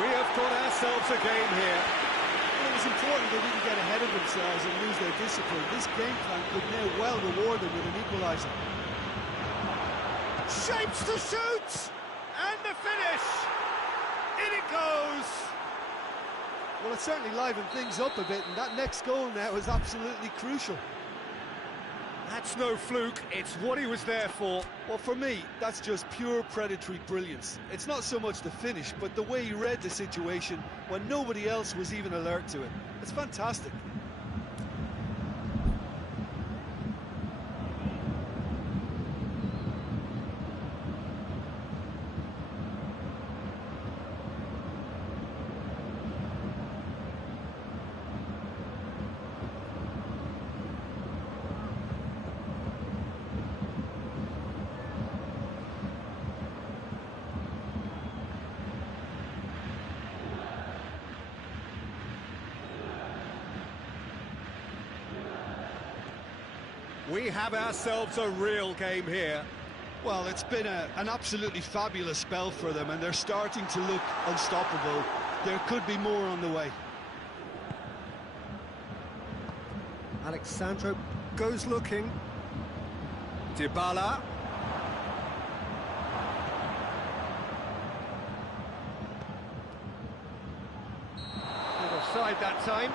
We have got ourselves a game here. Well, it was important they didn't get ahead of themselves and lose their discipline. This game plan could now well reward them with an equaliser. Shapes to shoot! And the finish! In it goes! Well, it certainly livened things up a bit, and that next goal now is absolutely crucial. That's no fluke, it's what he was there for. Well, for me, that's just pure predatory brilliance. It's not so much the finish, but the way he read the situation when nobody else was even alert to it. It's fantastic. We have ourselves a real game here. Well, it's been an absolutely fabulous spell for them, and they're starting to look unstoppable. There could be more on the way. Alexandro goes looking. Dybala. Good offside that time.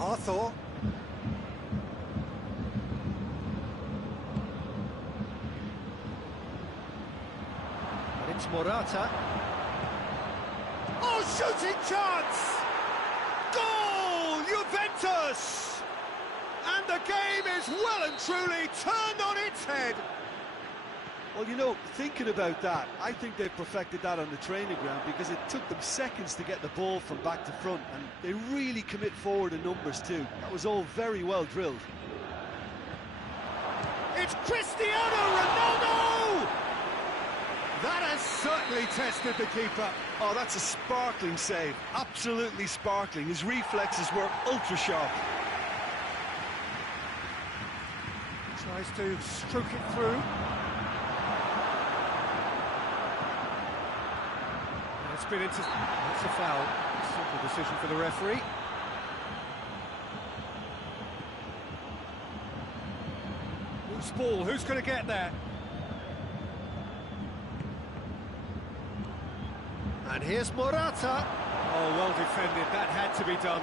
Arthur. And it's Morata. Oh, shooting chance! Goal! Juventus! And the game is well and truly turned on its head. Well, you know, thinking about that, I think they've perfected that on the training ground because it took them seconds to get the ball from back to front, and they really commit forward in numbers too. That was all very well drilled. It's Cristiano Ronaldo! That has certainly tested the keeper. Oh, that's a sparkling save. Absolutely sparkling. His reflexes were ultra-sharp. Tries to stroke it through. It's been into... That's a foul. Simple decision for the referee. Loose ball, who's going to get there? And here's Morata. Oh, well defended, that had to be done.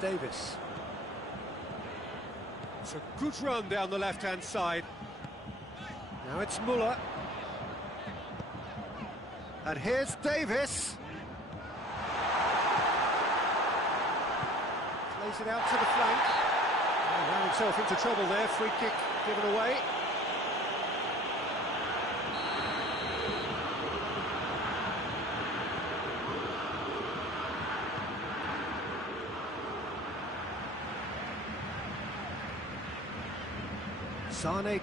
Davis. It's a good run down the left-hand side. Now it's Muller. And here's Davis. Plays it out to the flank. Oh, ran himself into trouble there, free kick given away. Sane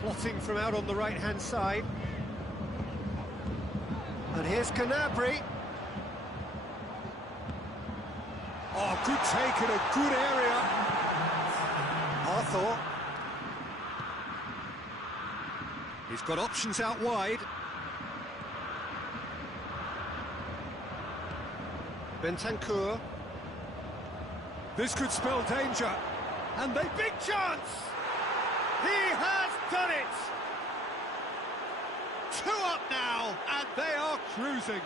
plotting from out on the right-hand side. And here's Canabry. Oh, good take in a good area. Arthur. He's got options out wide. Bentancur. This could spell danger. And they big chance! He has done it! 2 up now, and they are cruising.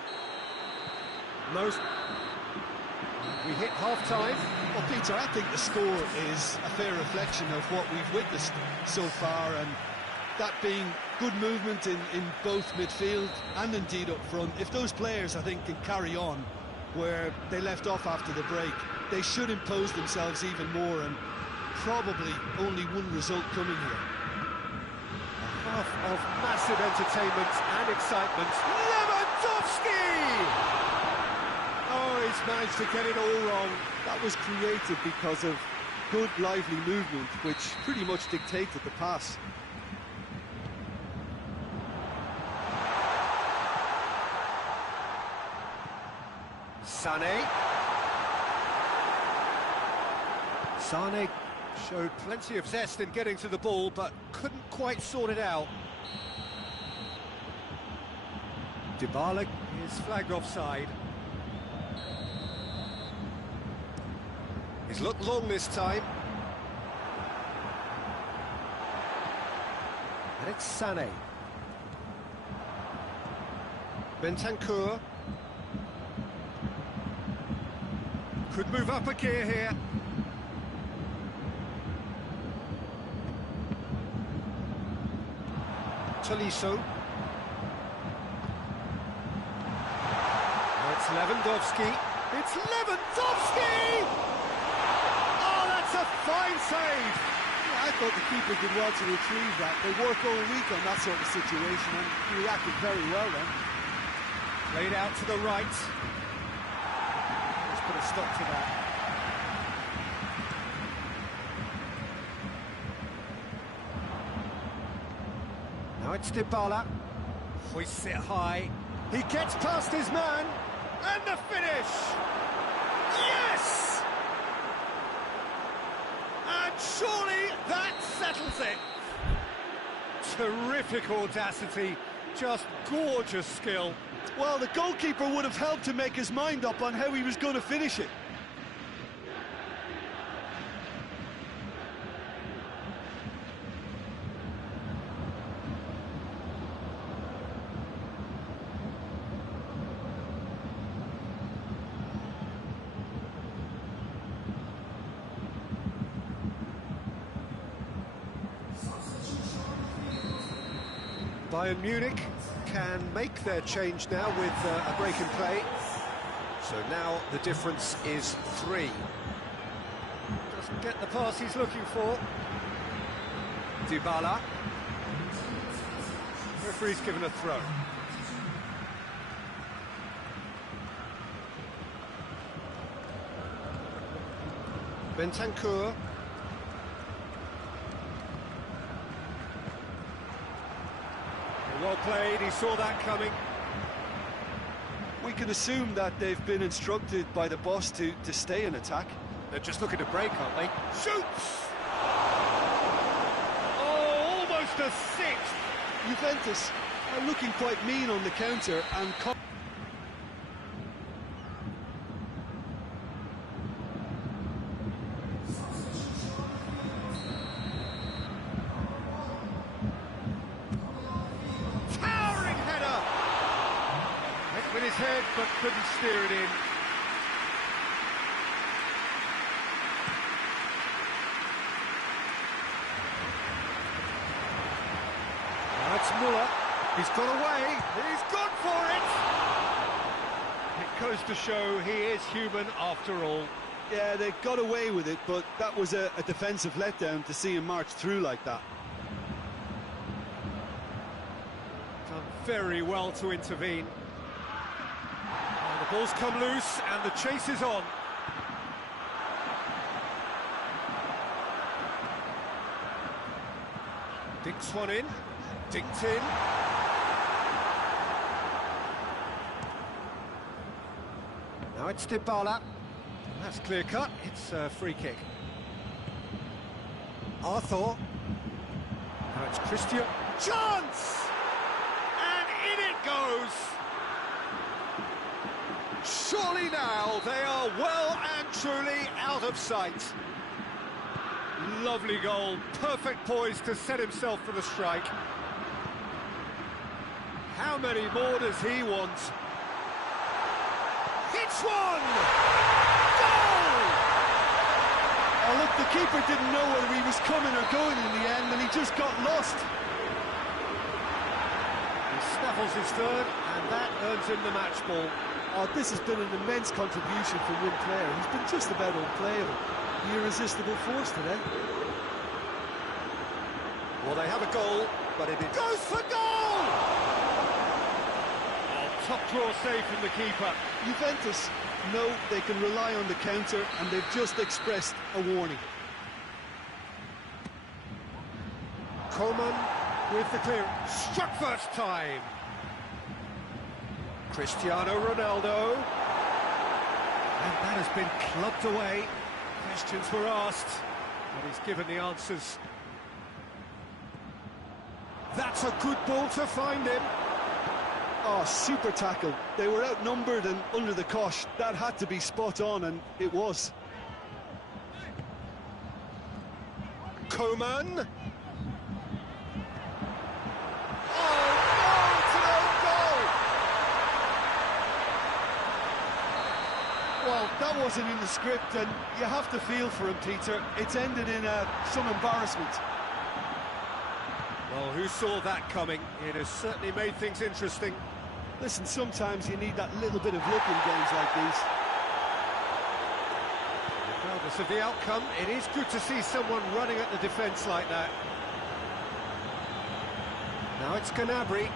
We hit half-time. Well, Peter, I think the score is a fair reflection of what we've witnessed so far, and that being good movement in both midfield and indeed up front. If those players, I think, can carry on where they left off after the break, they should impose themselves even more, and probably only one result coming here. Half of massive entertainment and excitement. Lewandowski! Oh, he's managed to get it all wrong. That was created because of good, lively movement, which pretty much dictated the pass. Sane showed plenty of zest in getting to the ball, but couldn't quite sort it out. Dybala is flagged offside. He's looked long this time. And it's Sane. Bentancur. Could move up a gear here. Tolisso. Now it's Lewandowski. It's Lewandowski! Oh, that's a fine save! Yeah, I thought the keeper did well to retrieve that. They work all week on that sort of situation, and he reacted very well then. Played out to the right. Let's put a stop to that. Now it's Dybala. Hoists it high. He gets past his man. And the finish! Yes! And surely that settles it. Terrific audacity. Just gorgeous skill. Well, the goalkeeper would have helped to make his mind up on how he was going to finish it. Bayern Munich can make their change now with a break in play. So now the difference is 3. Doesn't get the pass he's looking for. Dybala. Referee's given a throw. Bentancur. Well played, he saw that coming. We can assume that they've been instructed by the boss to stay in attack. They're just looking to break, aren't they? Shoots! Oh, almost a 6th! Juventus are looking quite mean on the counter and... but couldn't steer it in. That's Muller. He's got away. He's gone for it. It goes to show he is human after all. Yeah, they got away with it, but that was a defensive letdown to see him march through like that. Done very well to intervene. And the ball's come loose and the chase is on. Dinks one in. Dinked in. Now it's Dybala. That's clear cut. It's a free kick. Arthur. Now it's Christian. Chance! And in it goes. Surely now they are well and truly out of sight. Lovely goal. Perfect poise to set himself for the strike. How many more does he want? Hits one! Goal! Oh, look, the keeper didn't know whether he was coming or going in the end, and he just got lost. He snaffles his third, and that earns him the match ball. Oh, this has been an immense contribution from one player. He's been just about unplayable. The irresistible force today. Well, they have a goal, but it goes for goal! Top draw save from the keeper. Juventus know they can rely on the counter, and they've just expressed a warning. Coman with the clearance. Struck first time. Cristiano Ronaldo. And that has been clubbed away. Questions were asked, but he's given the answers. That's a good ball to find him. Oh, super tackle. They were outnumbered and under the cosh. That had to be spot on, and it was. Coman. Oh, no, it's an own goal. Well, that wasn't in the script, and you have to feel for him, Peter. It's ended in some embarrassment. Well, who saw that coming? It has certainly made things interesting. Listen, sometimes you need that little bit of luck in games like these. Regardless of the outcome, it is good to see someone running at the defence like that. Now it's Gnabry.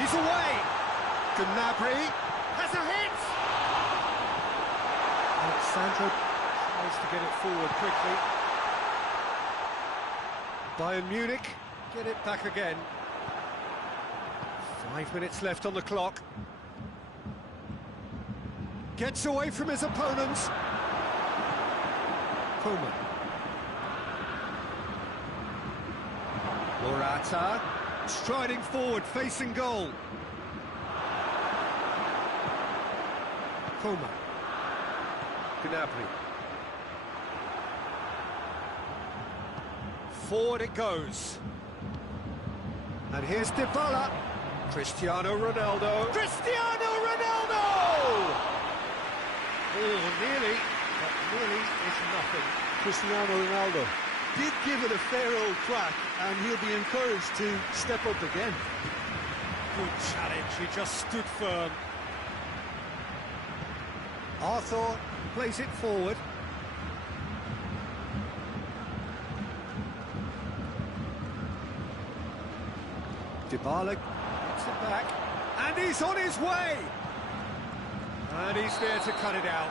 He's away! Gnabry has a hit! Alexandro tries to get it forward quickly. Bayern Munich get it back again. 5 minutes left on the clock. Gets away from his opponents. Coman. Morata striding forward, facing goal. Coman. Gnabry. Forward it goes. And here's Dybala. Cristiano Ronaldo. Cristiano Ronaldo! Oh, nearly, but nearly is nothing. Cristiano Ronaldo did give it a fair old crack, and he'll be encouraged to step up again. Good challenge, he just stood firm. Arthur plays it forward. Dybala gets it back, and he's on his way! And he's there to cut it out.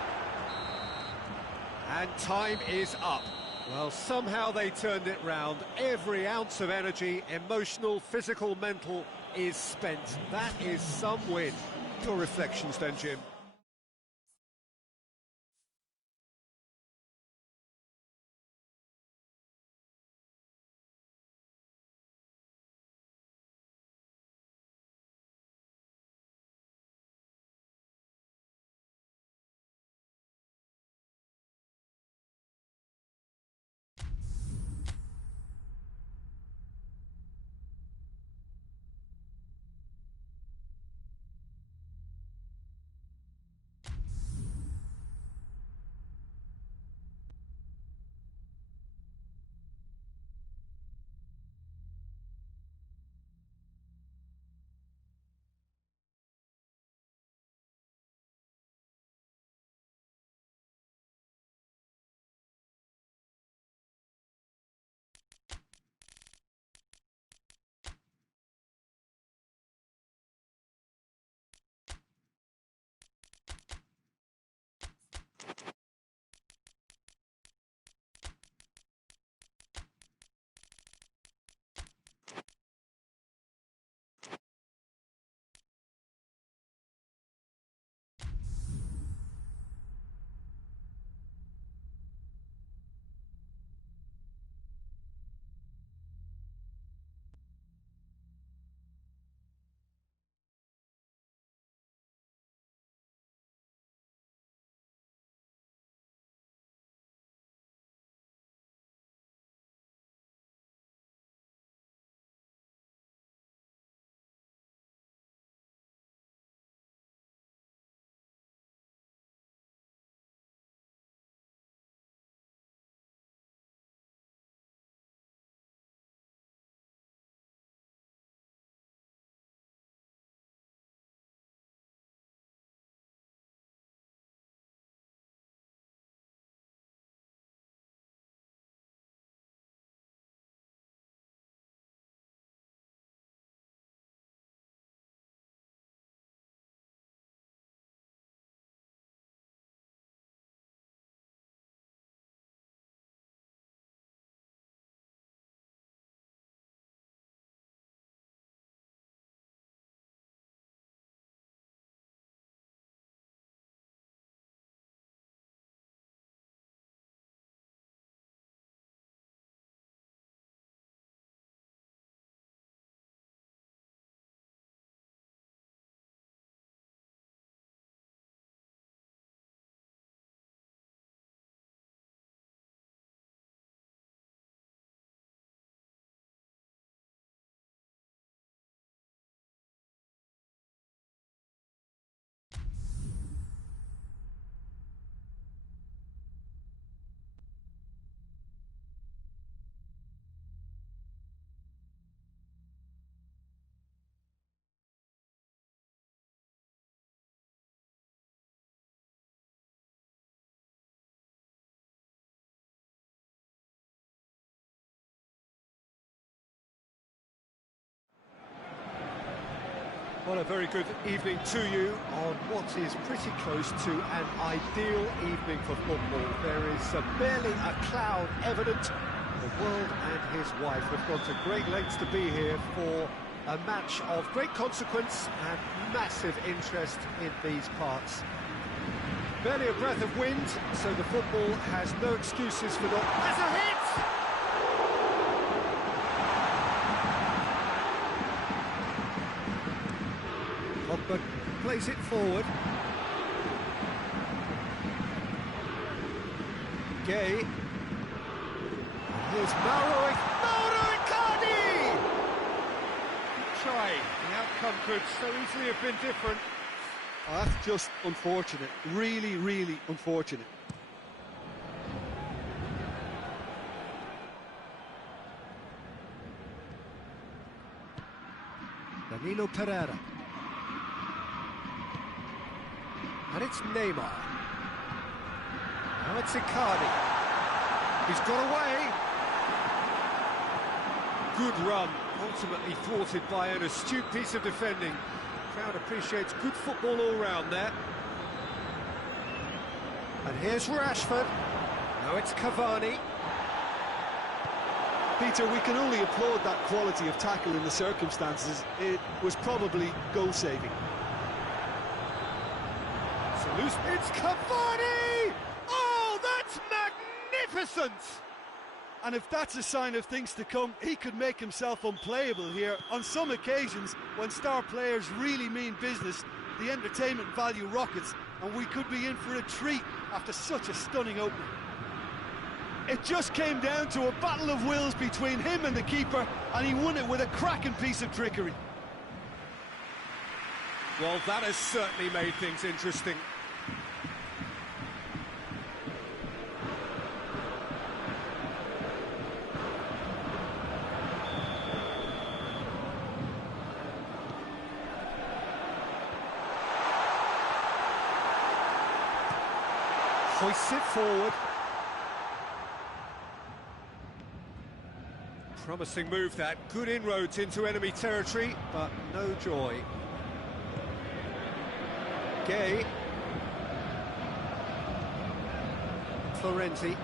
And time is up. Well, somehow they turned it round. Every ounce of energy, emotional, physical, mental, is spent. That is some win. Your reflections then, Jim? Well, a very good evening to you on what is pretty close to an ideal evening for football. There is barely a cloud evident. The world and his wife have gone to great lengths to be here for a match of great consequence and massive interest in these parts. Barely a breath of wind, so the football has no excuses for not... Has a hit! Pogba plays it forward. Gay. Here's Mauro Icardi! Good try. The outcome could so easily have been different. Oh, that's just unfortunate. Really, really unfortunate. Danilo Pereira. And it's Neymar. Now it's Icardi. He's got away. Good run, ultimately thwarted by an astute piece of defending. The crowd appreciates good football all round there. And here's Rashford. Now it's Cavani. Peter, we can only applaud that quality of tackle in the circumstances. It was probably goal-saving. It's Cavani! Oh, that's magnificent! And if that's a sign of things to come, he could make himself unplayable here. On some occasions, when star players really mean business, the entertainment value rockets, and we could be in for a treat after such a stunning opening. It just came down to a battle of wills between him and the keeper, and he won it with a cracking piece of trickery. Well, that has certainly made things interesting. Hoists it forward. Promising move that. Good inroads into enemy territory, but no joy. Gay. Florenzi.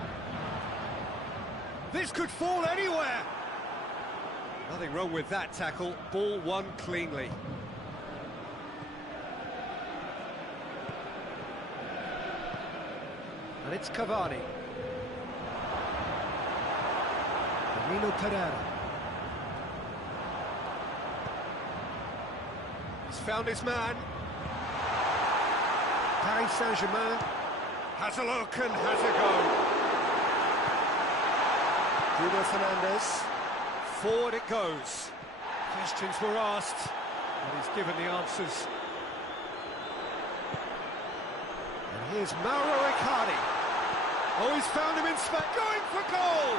This could fall anywhere! Nothing wrong with that tackle. Ball won cleanly. And it's Cavani. Danilo Pereira. He's found his man. Paris Saint-Germain has a look and has a go. Bruno Fernandes. Forward it goes. Questions were asked, and he's given the answers. And here's Mauro Icardi. Oh, he's found him in space, going for goal!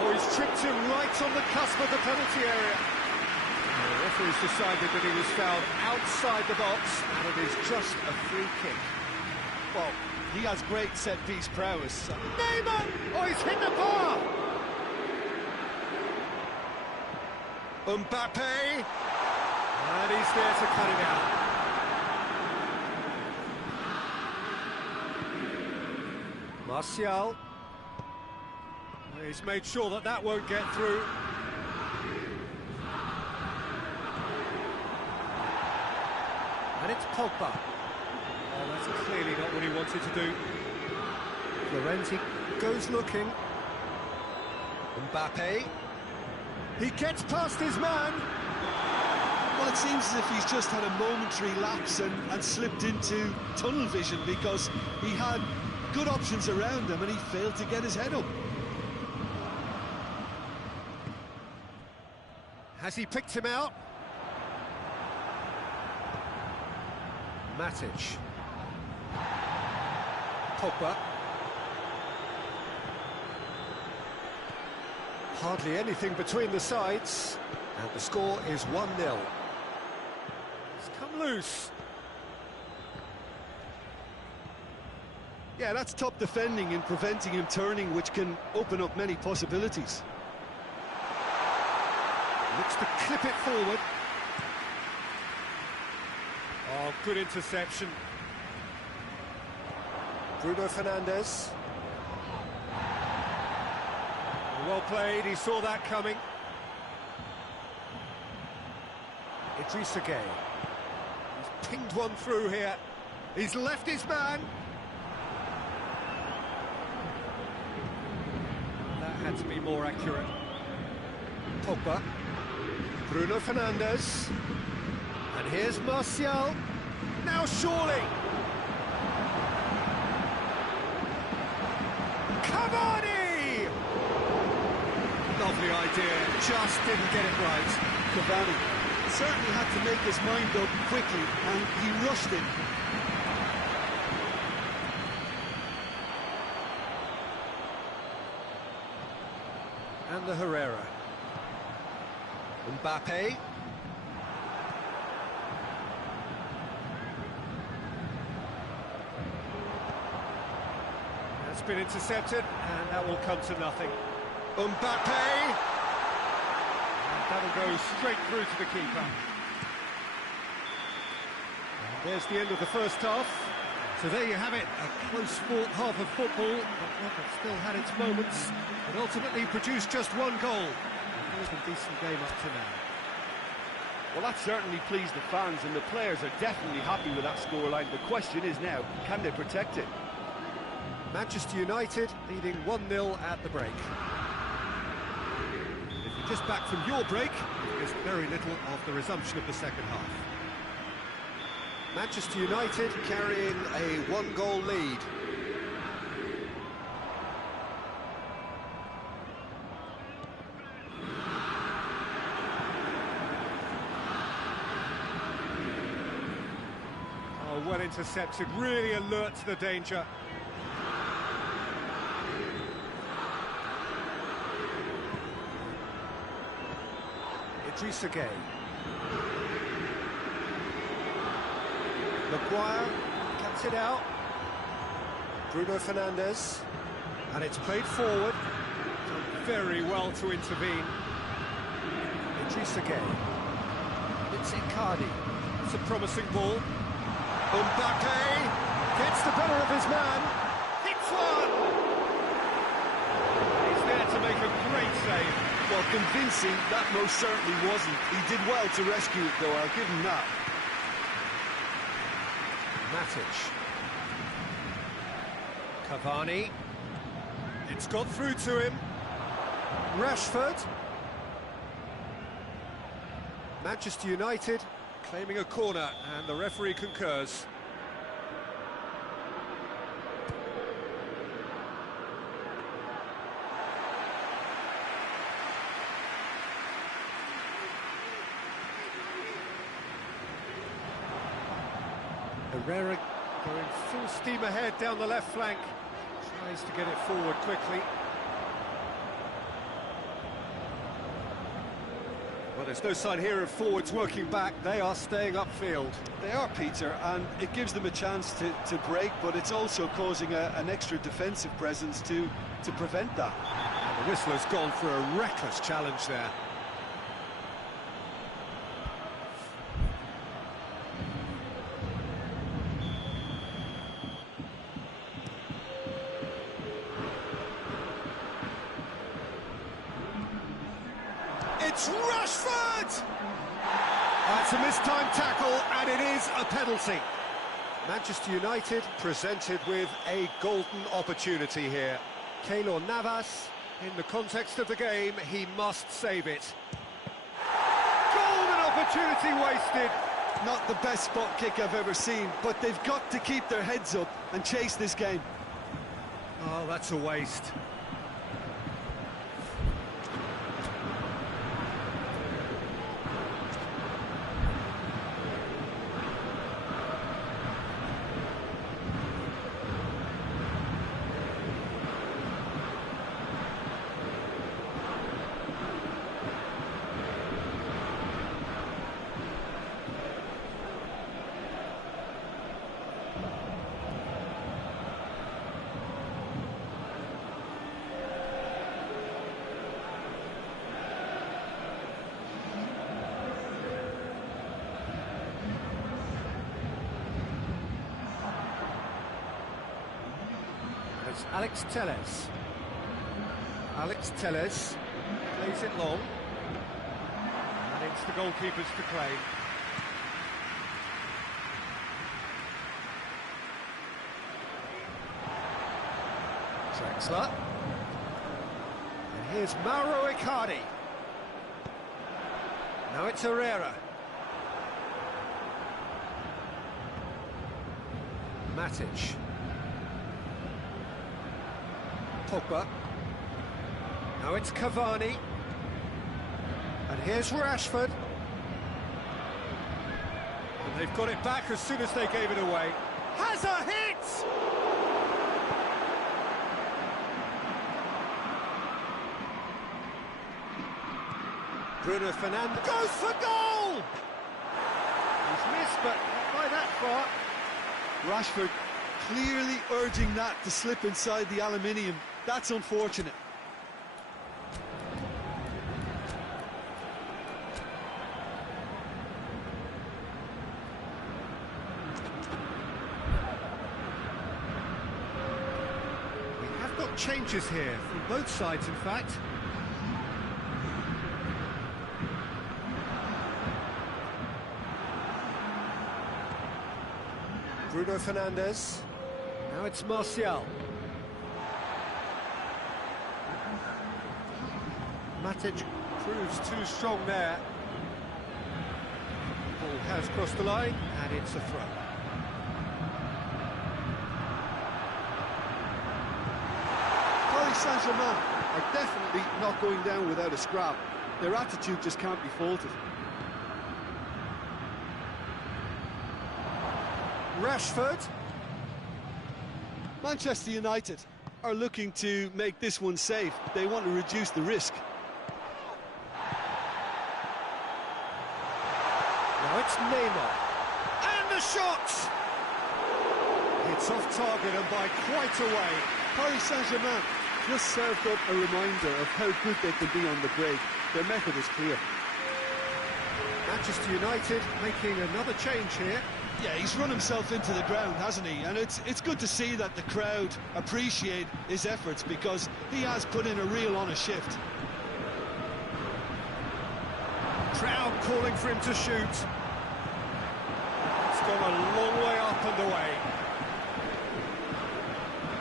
Oh, he's tripped him right on the cusp of the penalty area. The referee's decided that he was fouled outside the box, and it is just a free kick. Well, he has great set-piece prowess. Neymar! Oh, he's hit the bar! Mbappe! And he's there to cut it out. Martial. He's made sure that that won't get through. And it's Pogba. Oh, that's clearly not what he wanted to do. Florenzi goes looking. Mbappe. He gets past his man. Well, it seems as if he's just had a momentary lapse and slipped into tunnel vision, because he had good options around him and he failed to get his head up. Has he picked him out? Matic. Pogba. Hardly anything between the sides, and the score is 1-0. He's come loose. Yeah, that's top defending and preventing him turning, which can open up many possibilities. Looks to clip it forward. Oh, good interception. Bruno Fernandes. Well played, he saw that coming. Idrissa Gueye. He's pinged one through here. He's left his man. That had to be more accurate. Pogba. Bruno Fernandes. And here's Martial. Now surely. Cavani! Lovely idea, just didn't get it right. Cavani certainly had to make his mind up quickly, and he rushed it. And the Herrera. Mbappe. That's been intercepted, and that will come to nothing. Mbappe! And that'll go straight through to the keeper. And there's the end of the first half. So there you have it, a close-fought half of football, but one that still had its moments, but ultimately produced just one goal. A more than decent game up to now. Well, that certainly pleased the fans, and the players are definitely happy with that scoreline. The question is now, can they protect it? Manchester United leading 1-0 at the break. If you're just back from your break, you've missed very little of the resumption of the second half. Manchester United carrying a one-goal lead. Oh, well intercepted, really alert to the danger. Idrissa Gueye. Maguire cuts it out. Bruno Fernandes. And it's played forward. Done very well to intervene. Idrissa Gueye. It's Icardi. It's a promising ball. Mbappe gets the better of his man. Hits one! He's there to make a great save. Well, convincing, that most certainly wasn't. He did well to rescue it, though, I'll give him that. Matic. Cavani. It's got through to him. Rashford. Manchester United claiming a corner, and the referee concurs. Herrera going full steam ahead down the left flank. Tries to get it forward quickly. Well, there's no sign here of forwards working back. They are staying upfield. They are, Peter, and it gives them a chance to break, but it's also causing an extra defensive presence to prevent that. And the whistle has gone for a reckless challenge there. It's Rashford! That's a mistimed tackle, and it is a penalty. Manchester United presented with a golden opportunity here. Keylor Navas, in the context of the game, he must save it. Golden opportunity wasted. Not the best spot kick I've ever seen, but they've got to keep their heads up and chase this game. Oh, that's a waste. Alex Telles. Alex Telles plays it long. And it's the goalkeepers to claim. Drexler. And here's Mauro Icardi. Now it's Herrera. Matic. Pogba. Now it's Cavani. And here's Rashford. And they've got it back as soon as they gave it away. Has a hit! Bruno Fernandes goes for goal! He's missed, but not by that far. Rashford clearly urging that to slip inside the aluminium. That's unfortunate. We have got changes here from both sides, in fact. Bruno Fernandes. Now it's Martial. Matic proves too strong there. Ball has crossed the line, and it's a throw. Paris Saint-Germain are definitely not going down without a scrap. Their attitude just can't be faulted. Rashford. Manchester United are looking to make this one safe. They want to reduce the risk. Now it's Neymar. And the shot! It's off target and by quite a way. Paris Saint-Germain just served up a reminder of how good they can be on the break. Their method is clear. Manchester United making another change here. Yeah, he's run himself into the ground, hasn't he? And it's good to see that the crowd appreciate his efforts, because he has put in a real honest shift. Crowd calling for him to shoot. It's gone a long way up and away.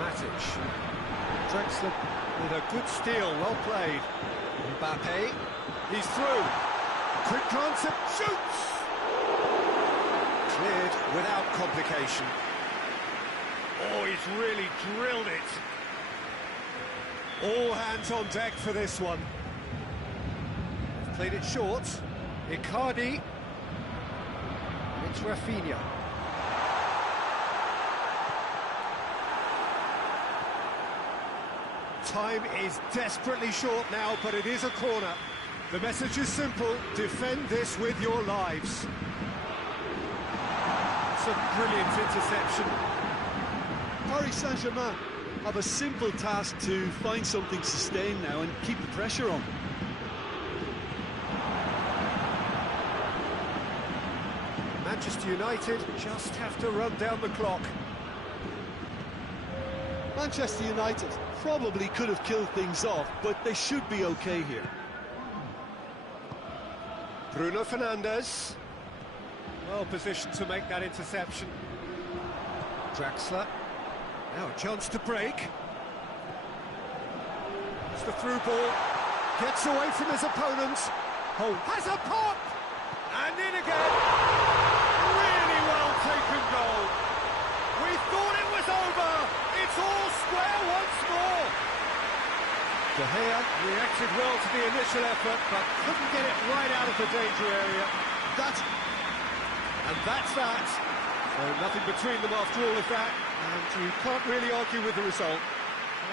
Matic. Drexler with a good steal, well played. Mbappe. He's through. Quick glance at shoots. Cleared without complication. Oh, he's really drilled it. All hands on deck for this one. They've played it short. Icardi. It's Rafinha. Time is desperately short now, but it is a corner. The message is simple: defend this with your lives. It's a brilliant interception. Paris Saint-Germain have a simple task to find something sustained now and keep the pressure on. Manchester United just have to run down the clock. Manchester United probably could have killed things off, but they should be okay here. Bruno Fernandes. Well positioned to make that interception. Draxler. Now a chance to break. It's the through ball. Gets away from his opponent. Oh, has a pop! And in again. Really well taken goal. We thought it was over. It's all square once more. De Gea reacted well to the initial effort, but couldn't get it right out of the danger area. That's that. So nothing between them after all of that, and you can't really argue with the result.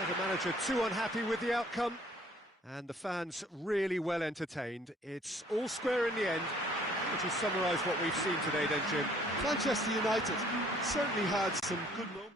The manager too unhappy with the outcome, and the fans really well entertained. It's all square in the end. Would you summarise what we've seen today then, Jim? Manchester United certainly had some good moments.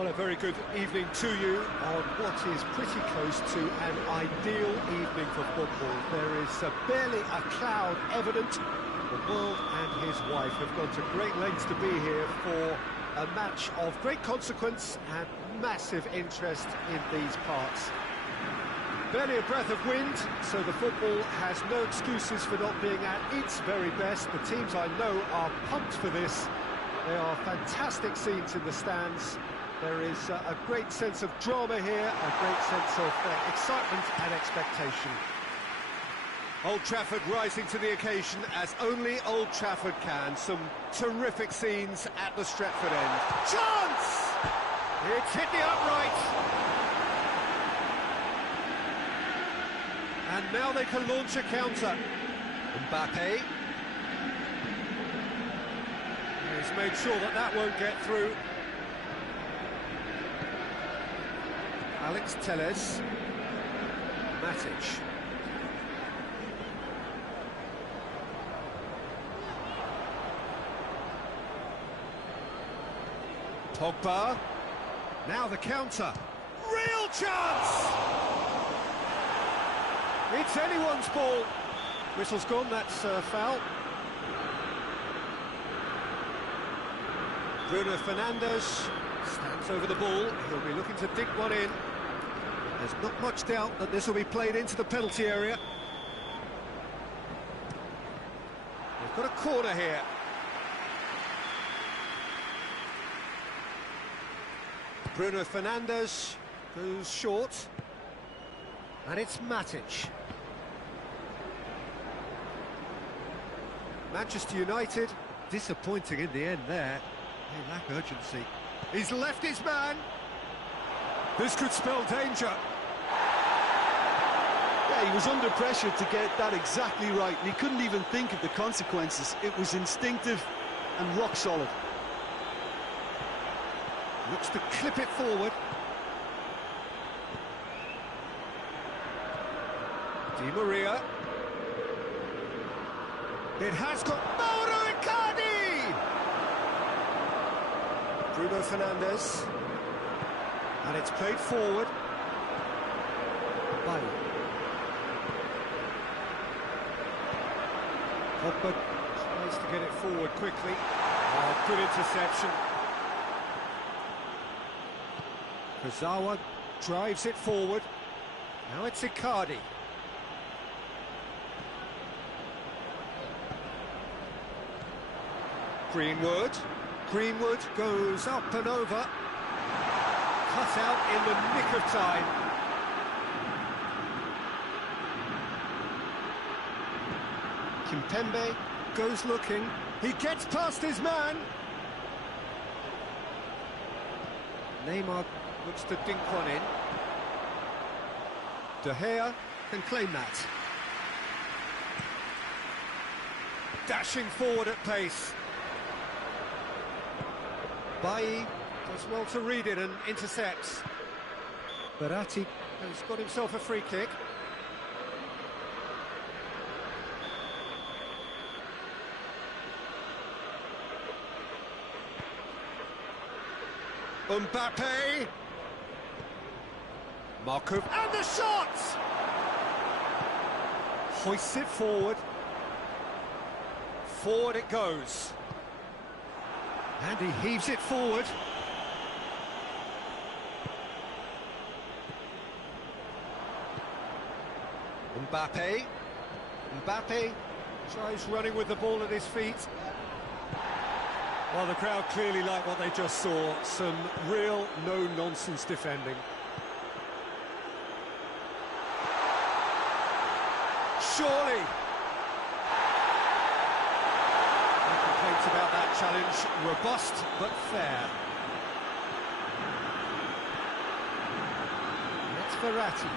Well, a very good evening to you on what is pretty close to an ideal evening for football. There is barely a cloud evident. The world and his wife have gone to great lengths to be here for a match of great consequence and massive interest in these parts. Barely a breath of wind, so the football has no excuses for not being at its very best. The teams I know are pumped for this. There are fantastic scenes in the stands. There is a great sense of drama here, a great sense of excitement and expectation. Old Trafford rising to the occasion as only Old Trafford can. Some terrific scenes at the Stretford end. Chance! It's hit the upright. And now they can launch a counter. Mbappe. He's made sure that that won't get through. Alex Telles. Matic. Pogba. Now the counter. Real chance! It's anyone's ball. Whistle's gone, that's foul. Bruno Fernandes stands over the ball. He'll be looking to dig one in. There's not much doubt that this will be played into the penalty area. They've got a corner here. Bruno Fernandes goes short. And it's Matic. Manchester United, disappointing in the end there. They lack urgency. He's left his man. This could spell danger. Yeah, he was under pressure to get that exactly right, and he couldn't even think of the consequences. It was instinctive and rock solid. Looks to clip it forward. Di Maria. It has got Mauro Icardi! Bruno Fernandes. And it's played forward. Bailly. Pogba tries to get it forward quickly. Oh, good interception. Kurzawa drives it forward. Now it's Icardi. Greenwood goes up and over. Cut out in the nick of time. Kimpembe goes looking. He gets past his man. Neymar looks to dink one in. De Gea can claim that. Dashing forward at pace. Bailly does well to read it and intercepts. Verratti has got himself a free kick. Mbappe. Markov. And the shot! Hoists it forward. Forward it goes. And he heaves it forward. Mbappe. Mbappe tries running with the ball at his feet. Well, the crowd clearly like what they just saw. Some real no-nonsense defending. Surely. No complaints about that challenge. Robust, but fair. That's Verratti.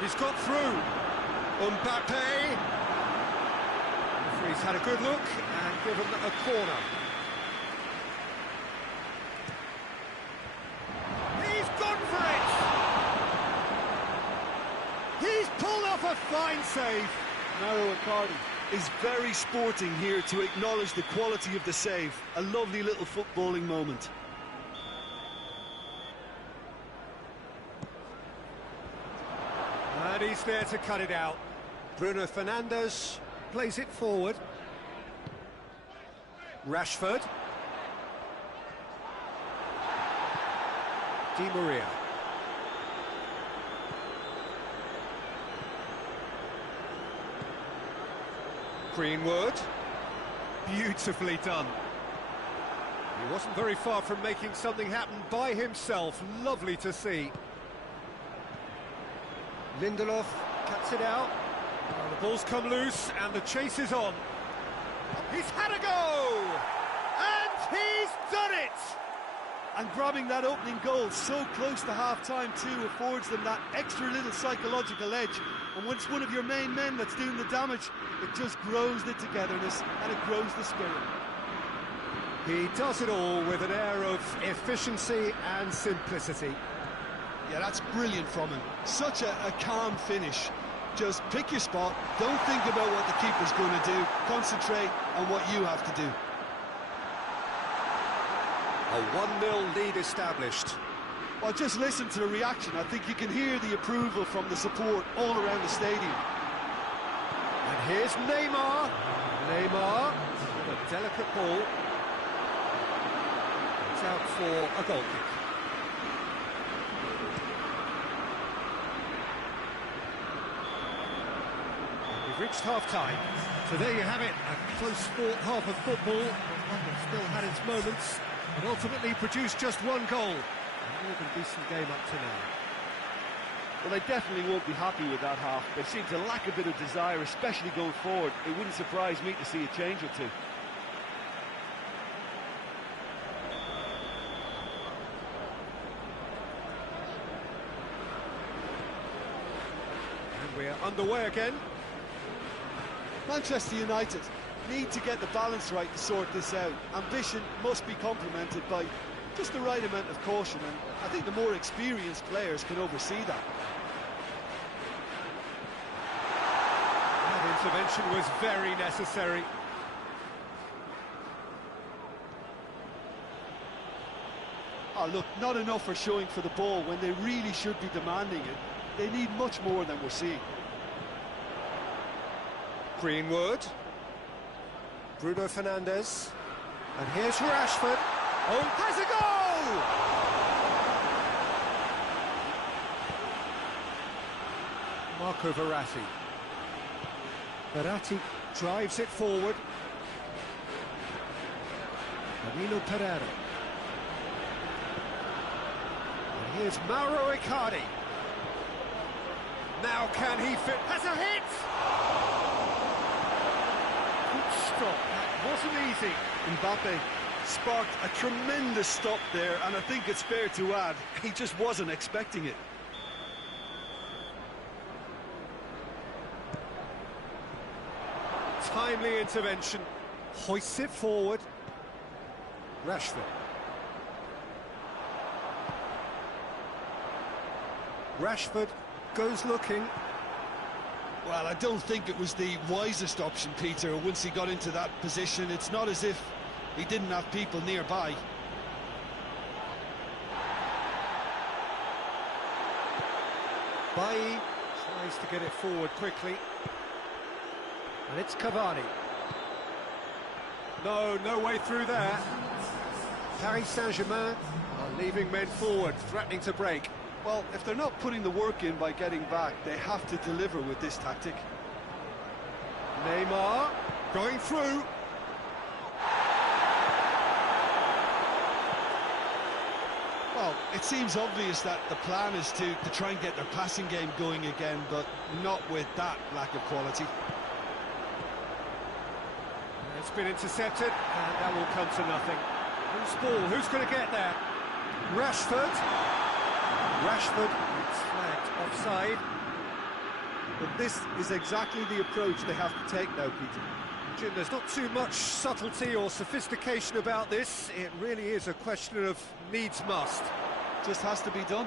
He's got through. Mbappe. The referee's had a good look and given a corner. He's gone for it! He's pulled off a fine save. Mauro Icardi is very sporting here to acknowledge the quality of the save. A lovely little footballing moment. And he's there to cut it out. Bruno Fernandes plays it forward. Rashford. Di Maria. Greenwood. Beautifully done. He wasn't very far from making something happen by himself. Lovely to see. Lindelof cuts it out. Well, the ball's come loose and the chase is on. He's had a go! And he's done it! And grabbing that opening goal so close to half-time too affords them that extra little psychological edge. And when it's one of your main men that's doing the damage, it just grows the togetherness and it grows the spirit. He does it all with an air of efficiency and simplicity. Yeah, that's brilliant from him. Such a calm finish. Just pick your spot, don't think about what the keeper's going to do, concentrate on what you have to do. A 1-0 lead established. Well, just listen to the reaction. I think you can hear the approval from the support all around the stadium. And here's Neymar. Neymar with a delicate ball. It's out for a goal kick. We've reached half-time. So there you have it, a close-fought half of football. One that still had its moments, but ultimately produced just one goal. A more than decent game up to now. Well, they definitely won't be happy with that half. They seem to lack a bit of desire, especially going forward. It wouldn't surprise me to see a change or two. And we're underway again. Manchester United need to get the balance right to sort this out. Ambition must be complemented by just the right amount of caution, and I think the more experienced players can oversee that. That intervention was very necessary. Oh, look, not enough for showing for the ball when they really should be demanding it. They need much more than we're seeing. Greenwood. Bruno Fernandes. And here's Rashford. Oh, has a goal! Marco Verratti. Verratti drives it forward. Danilo Pereira. And here's Mauro Icardi. Now can he fit? Has a hit! Good stop. That wasn't easy. Mbappe sparked a tremendous stop there, and I think it's fair to add, he just wasn't expecting it. Timely intervention. Hoists it forward. Rashford. Rashford goes looking. Well, I don't think it was the wisest option, Peter, once he got into that position. It's not as if he didn't have people nearby. Bailly tries to get it forward quickly. And it's Cavani. No way through there. Paris Saint-Germain are leaving men forward, threatening to break. Well, if they're not putting the work in by getting back, they have to deliver with this tactic. Neymar going through. Well, it seems obvious that the plan is to try and get their passing game going again, but not with that lack of quality. It's been intercepted, and that will come to nothing. Who's ball? Who's going to get there? Rashford. Rashford, it's flagged offside. But this is exactly the approach they have to take now, Peter. Jim, there's not too much subtlety or sophistication about this. It really is a question of needs must. Just has to be done.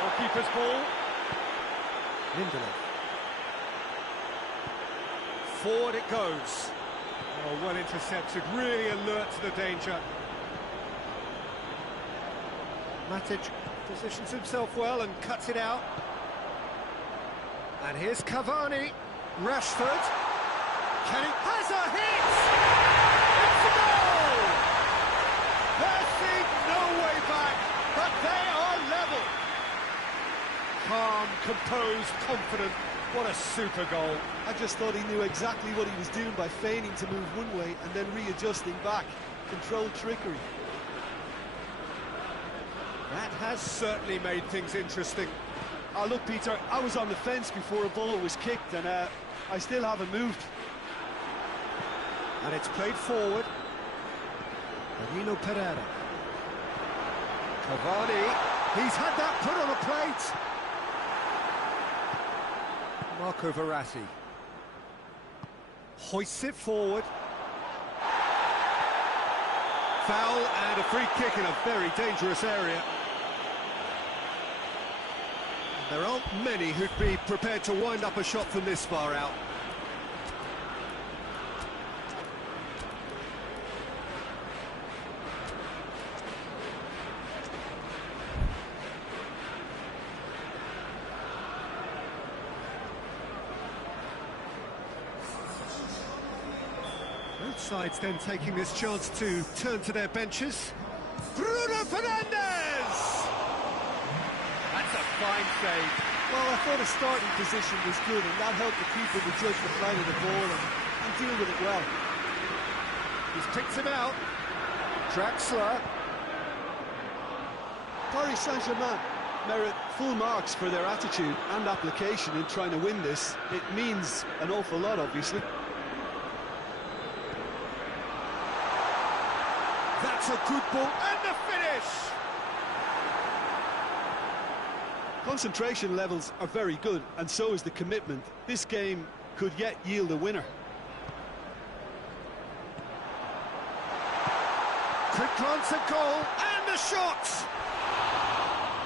Goalkeeper's ball. Lindelof. Forward it goes. Oh, well intercepted, really alert to the danger. Matic positions himself well and cuts it out. And here's Cavani. Rashford. Can he... has a hit! It's a goal! There seemed no way back, but they are level. Calm, composed, confident. What a super goal. I just thought he knew exactly what he was doing by feigning to move one way and then readjusting back. Controlled trickery. That has certainly made things interesting. Oh, look, Peter, I was on the fence before a ball was kicked, and I still haven't moved. And it's played forward. Danilo Pereira. Cavani. He's had that put on a plate. Marco Verratti. Hoists it forward. Foul and a free kick in a very dangerous area. There aren't many who'd be prepared to wind up a shot from this far out. Both sides then taking this chance to turn to their benches. Bruno Fernandes! That's a fine save. Well, I thought his starting position was good, and that helped the keeper to judge the flight of the ball and deal with it well. He's picked him out. Draxler. Paris Saint-Germain merit full marks for their attitude and application in trying to win this. It means an awful lot, obviously. That's a good ball, and the finish! Concentration levels are very good, and so is the commitment. This game could yet yield a winner. Quick glance at goal, and the shot!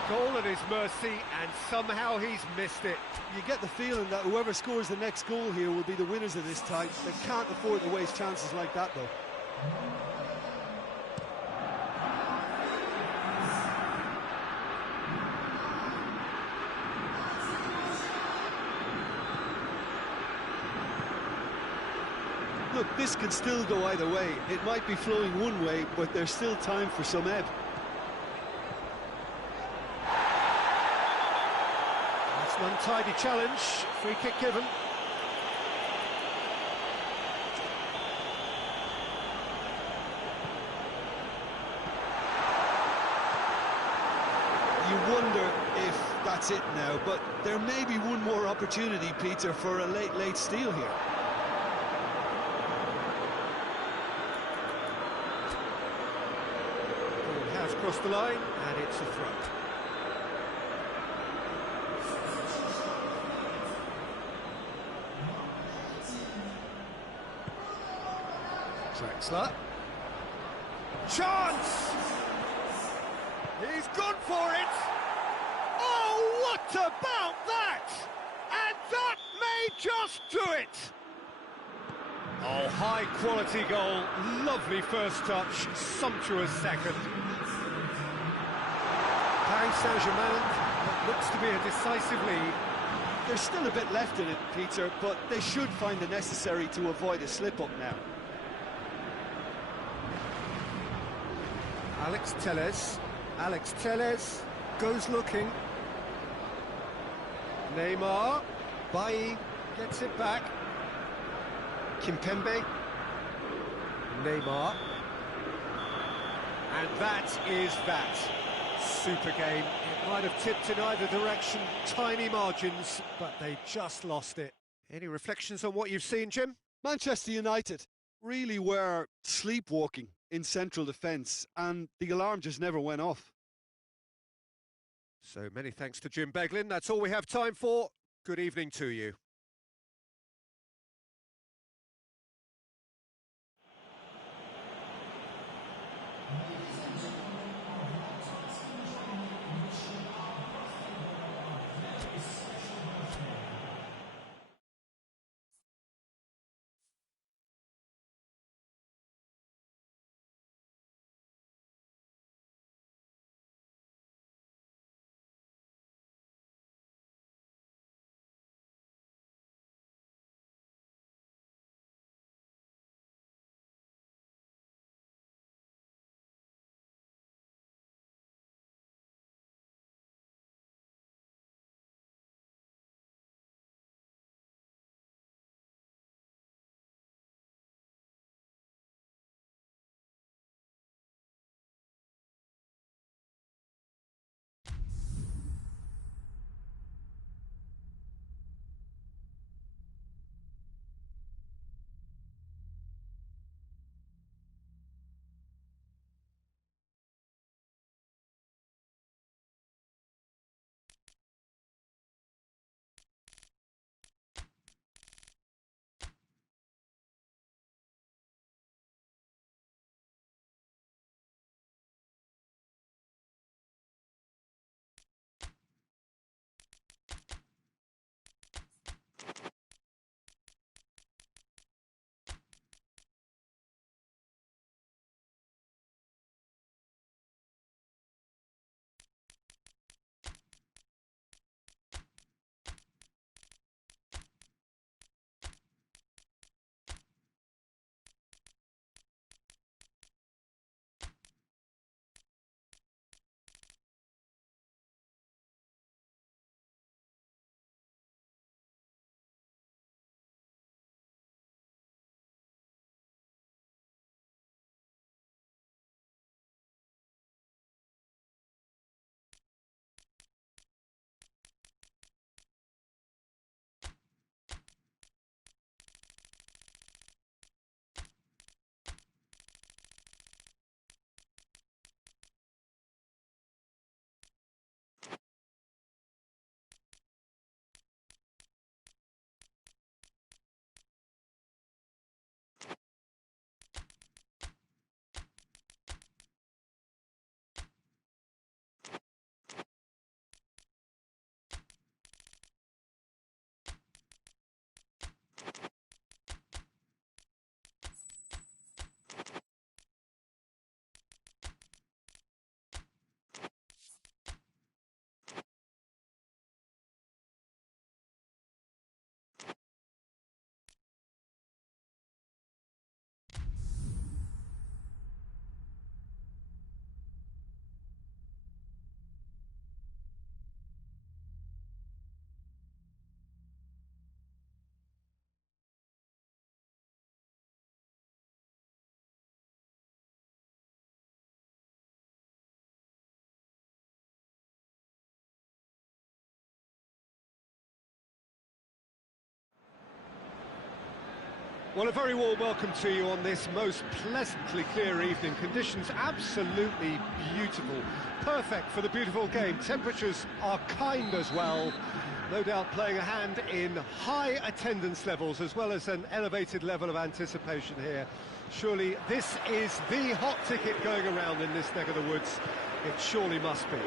Goal at his mercy, and somehow he's missed it. You get the feeling that whoever scores the next goal here will be the winners of this tie. They can't afford to waste chances like that, though. Look, this can still go either way. It might be flowing one way, but there's still time for some ebb. That's an untidy challenge. Free kick given. You wonder if that's it now, but there may be one more opportunity, Peter, for a late steal here. Has crossed the line, and it's a throw. Draxler. Chance! He's gone for it! Oh, what about that? And that may just do it! Oh, high-quality goal, lovely first touch, sumptuous second. Paris Saint-Germain, what looks to be a decisive lead. There's still a bit left in it, Peter, but they should find the necessary to avoid a slip-up now. Alex Telles goes looking. Neymar. Bailly gets it back. Kimpembe. Neymar. And that is that. Super game. It might have tipped in either direction, tiny margins, but they just lost it. Any reflections on what you've seen, Jim? Manchester United really were sleepwalking in central defence, and the alarm just never went off. So many thanks to Jim Beglin. That's all we have time for. Good evening to you. Well, a very warm welcome to you on this most pleasantly clear evening. Conditions absolutely beautiful. Perfect for the beautiful game. Temperatures are kind as well. No doubt playing a hand in high attendance levels as well as an elevated level of anticipation here. Surely this is the hot ticket going around in this neck of the woods. It surely must be.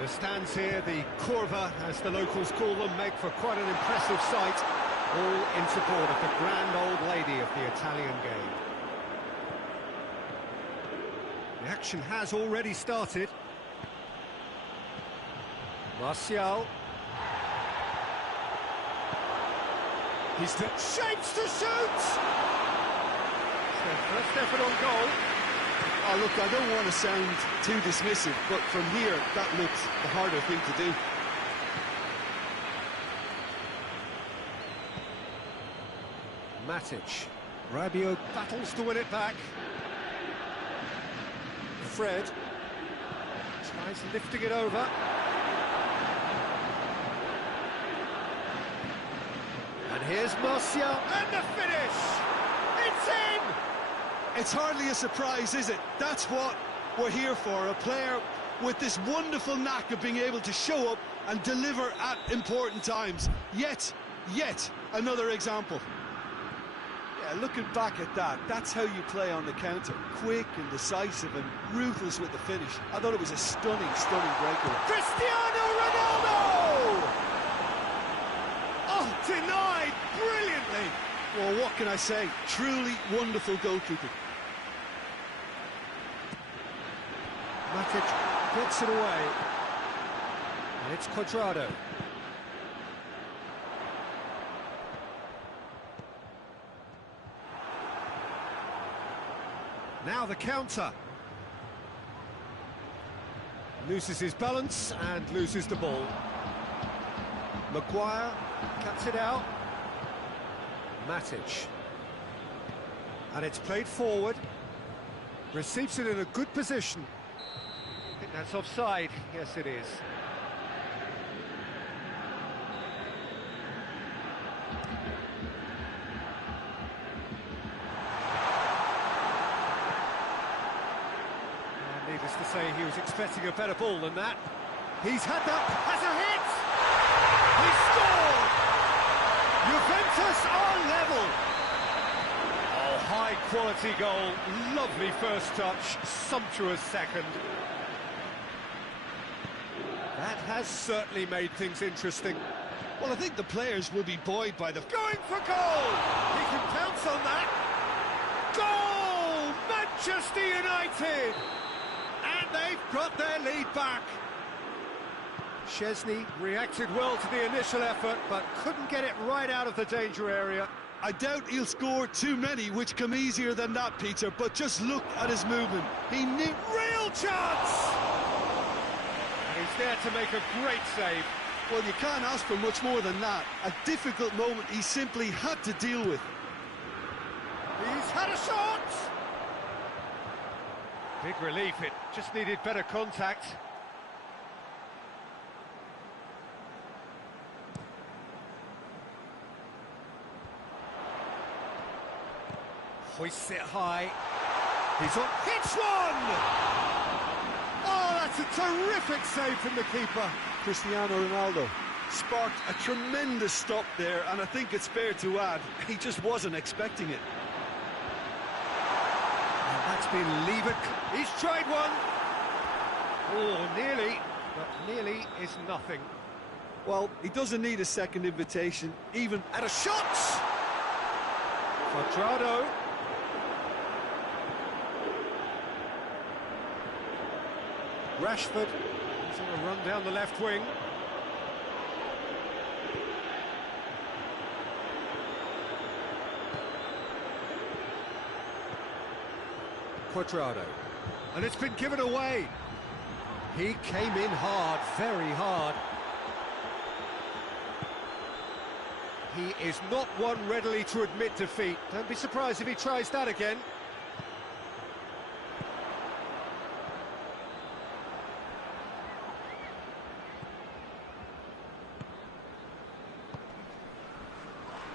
The stands here, the curva, as the locals call them, make for quite an impressive sight, all in support of the grand old lady of the Italian game. The action has already started. Martial. He's the shapes to shoot! It's their first effort on goal. Oh, look, I don't want to sound too dismissive, but from here, that looks the harder thing to do. Matic. Rabiot battles to win it back. Fred tries lifting it over. And here's Martial, and the finish! It's in! It's hardly a surprise, is it? That's what we're here for, a player with this wonderful knack of being able to show up and deliver at important times. Yet another example. Yeah, looking back at that, that's how you play on the counter. Quick and decisive and ruthless with the finish. I thought it was a stunning breakaway. Cristiano Ronaldo! Oh, denied brilliantly! Well, what can I say? Truly wonderful goalkeeping. Matic gets it away. And it's Cuadrado. Now the counter. Loses his balance and loses the ball. Maguire cuts it out. Matic. And it's played forward. Receives it in a good position. I think that's offside. Yes, it is. And needless to say, he was expecting a better ball than that. He's had that. Has a hit! He scored! Juventus are level. Oh, high-quality goal. Lovely first touch. Sumptuous second. That has certainly made things interesting. Well, I think the players will be buoyed by the... Going for goal! He can pounce on that. Goal! Manchester United! And they've got their lead back. Szczesny reacted well to the initial effort, but couldn't get it right out of the danger area. I doubt he'll score too many, which come easier than that, Peter, but just look at his movement. He knew... Real chance! And he's there to make a great save. Well, you can't ask for much more than that. A difficult moment he simply had to deal with. He's had a shot! Big relief, it just needed better contact. Hoists it high. He's on. Hits one! Oh, that's a terrific save from the keeper. Cristiano Ronaldo sparked a tremendous stop there, and I think it's fair to add, he just wasn't expecting it. And that's been Liebert. He's tried one. Oh, nearly, but nearly is nothing. Well, he doesn't need a second invitation, even at a shot! Cuadrado. Rashford, he's on a run down the left wing. Cuadrado, and it's been given away. He came in hard, very hard. He is not one readily to admit defeat. Don't be surprised if he tries that again.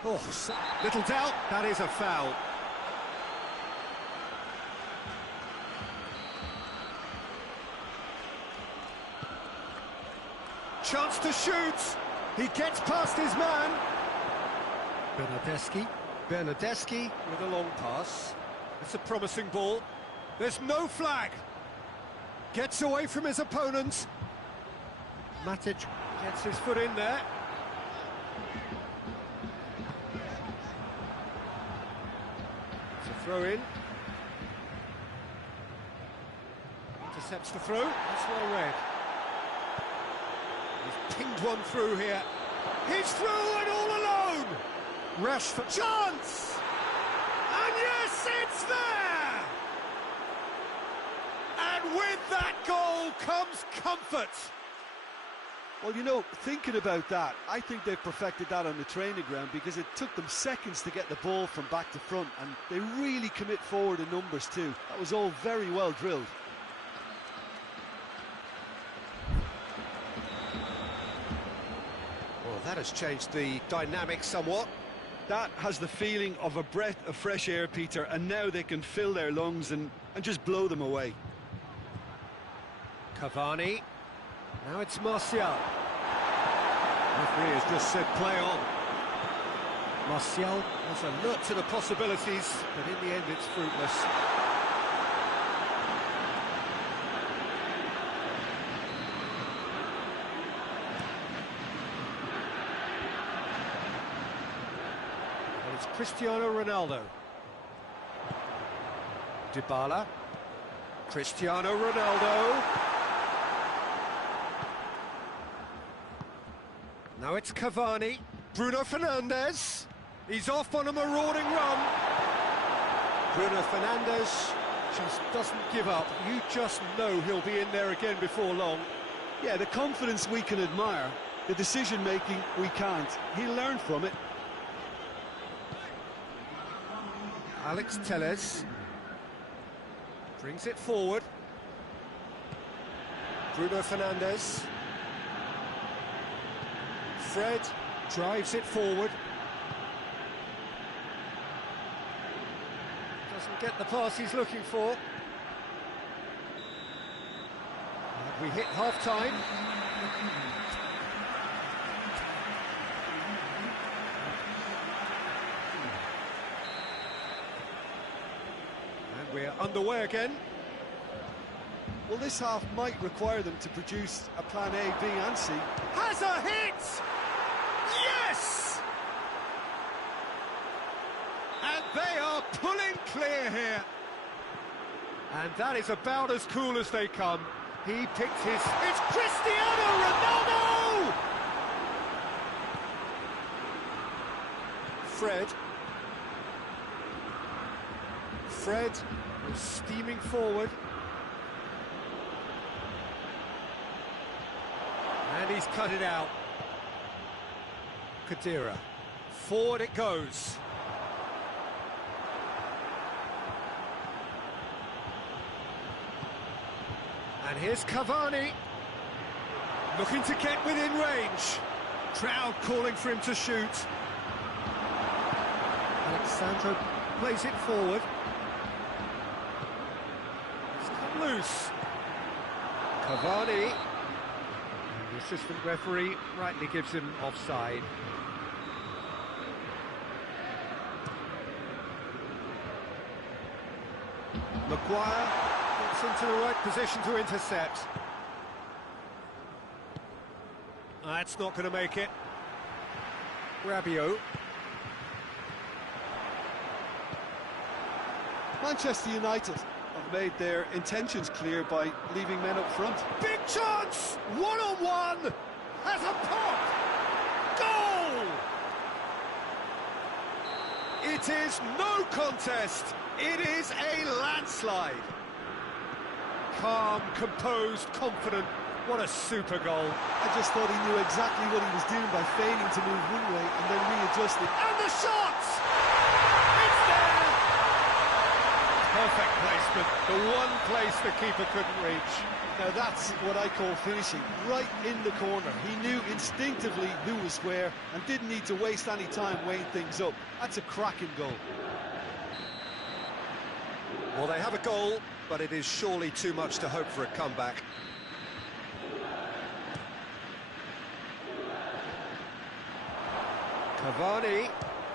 Oh, little doubt, that is a foul. Chance to shoot. He gets past his man. Bernardeschi with a long pass. It's a promising ball. There's no flag. Gets away from his opponent. Matic gets his foot in there. It's a throw in. Intercepts the throw. That's well read. He's pinged one through here. He's through and all alone. Rashford. Chance! And yes, it's there! And with that goal comes comfort. Well, you know, thinking about that, I think they've perfected that on the training ground, because it took them seconds to get the ball from back to front, and they really commit forward in numbers too. That was all very well drilled. Well, that has changed the dynamic somewhat. That has the feeling of a breath of fresh air, Peter, and now they can fill their lungs and just blow them away. Cavani. Now it's Martial. Referee has just said play on. Martial was alert to the possibilities, but in the end it's fruitless. And it's Cristiano Ronaldo. Dybala. Cristiano Ronaldo. Now it's Cavani. Bruno Fernandes. He's off on a marauding run. Bruno Fernandes just doesn't give up. You just know he'll be in there again before long. Yeah, the confidence we can admire, the decision-making we can't. He'll learn from it. Alex Telles brings it forward. Bruno Fernandes. Fred drives it forward. Doesn't get the pass he's looking for. And we hit half-time. And we're underway again. Well, this half might require them to produce a plan A, B and C. Has a hit! Yes! And they are pulling clear here. And that is about as cool as they come. He picked his... It's Cristiano Ronaldo! Fred was steaming forward. And he's cut it out. Khedira. Forward it goes. And here's Cavani. Looking to get within range. Crowd calling for him to shoot. Alexandro plays it forward. It's come loose. Cavani. The assistant referee rightly gives him offside. Maguire gets into the right position to intercept. That's not going to make it. Rabiot. Manchester United have made their intentions clear by leaving men up front. Big chance! One-on-one! Has a pop! Goal! It is no contest. It is a landslide. Calm, composed, confident. What a super goal. I just thought he knew exactly what he was doing by feigning to move one way and then readjusting. And the shot! It's there! perfect placement, the one place the keeper couldn't reach. Now that's what I call finishing, right in the corner. He knew instinctively who was where and didn't need to waste any time weighing things up. That's a cracking goal. Well, they have a goal, but it is surely too much to hope for a comeback. Cavani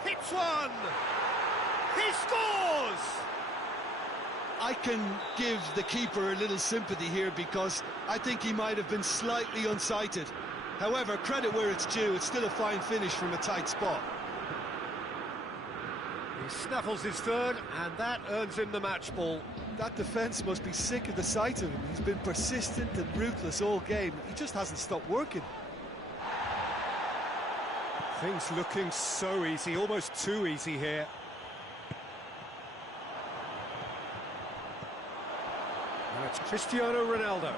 hits one! He scores! I can give the keeper a little sympathy here because I think he might have been slightly unsighted. However, credit where it's due, it's still a fine finish from a tight spot. He snaffles his third, and that earns him the match ball. That defence must be sick of the sight of him. He's been persistent and ruthless all game. He just hasn't stopped working. Things looking so easy, almost too easy here. Now it's Cristiano Ronaldo.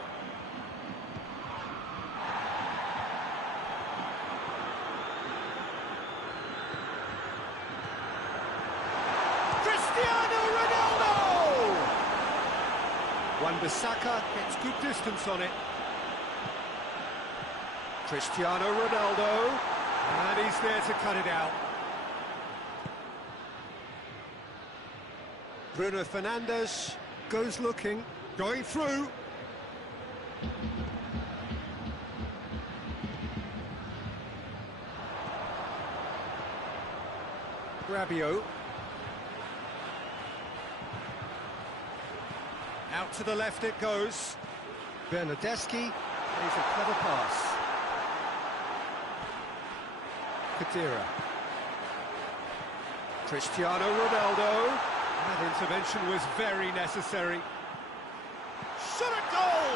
Cristiano Ronaldo! Wan-Bissaka gets good distance on it. Cristiano Ronaldo. And he's there to cut it out. Bruno Fernandes goes looking, going through. Rabiot. Out to the left it goes. Bernardeschi plays a clever pass. Kadira. Cristiano Ronaldo. That intervention was very necessary. Shot a goal!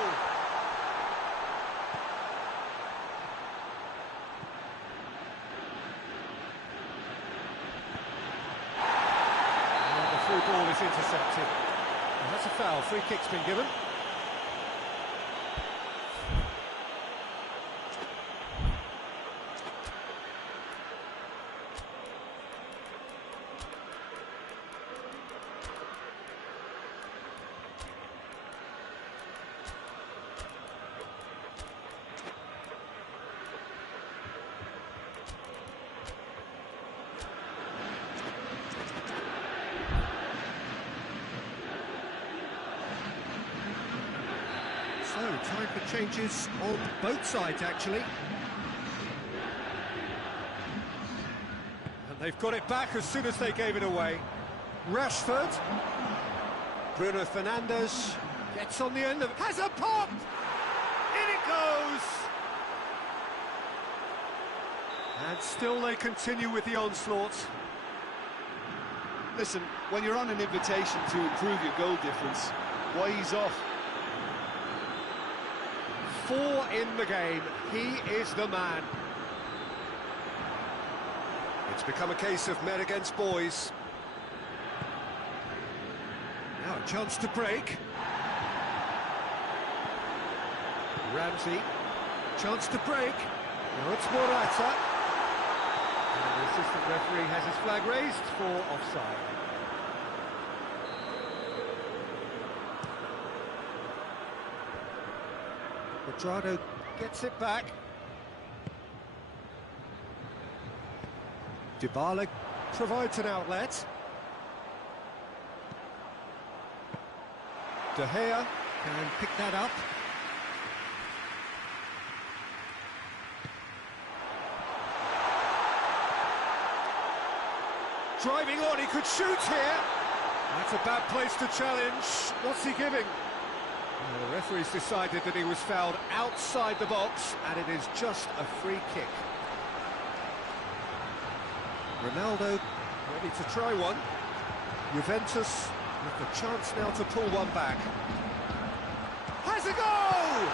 And the through ball is intercepted. And that's a foul. Free kick's been given. So, time for changes on both sides, actually. And they've got it back as soon as they gave it away. Rashford. Bruno Fernandes gets on the end of... has a pop! In it goes! And still they continue with the onslaught. Listen, when you're on an invitation to improve your goal difference, why ease off? 4 in the game, he is the man. It's become a case of men against boys. Now a chance to break. Ramsey, chance to break. Now it's Morata. And the assistant referee has his flag raised for offside. Quadrado gets it back. Dybala provides an outlet. De Gea can pick that up. Driving on, he could shoot here. That's a bad place to challenge. What's he giving? Well, the referee's decided that he was fouled outside the box, and it is just a free kick. Ronaldo ready to try one. Juventus with the chance now to pull one back. Has a goal!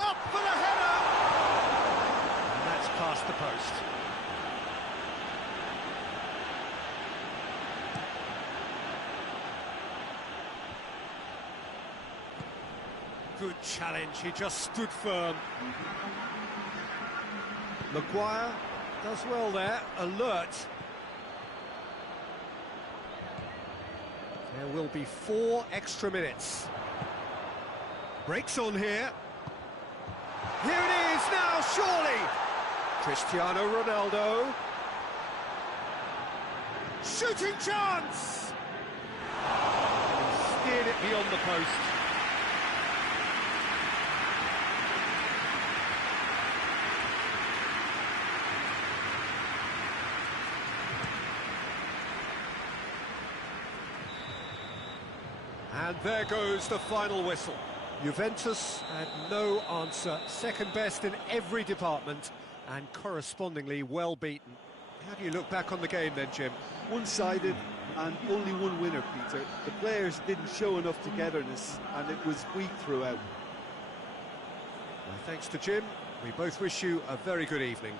Up for the header! And that's past the post. Good challenge, he just stood firm. Maguire does well there, alert. There will be 4 extra minutes. Breaks on here. Here it is now, surely! Cristiano Ronaldo. Shooting chance! Steered it beyond the post. And there goes the final whistle. Juventus had no answer, second best in every department, and correspondingly well beaten. How do you look back on the game then, Jim? One-sided and only one winner, Peter. The players didn't show enough togetherness and it was weak throughout. Well, thanks to Jim, we both wish you a very good evening.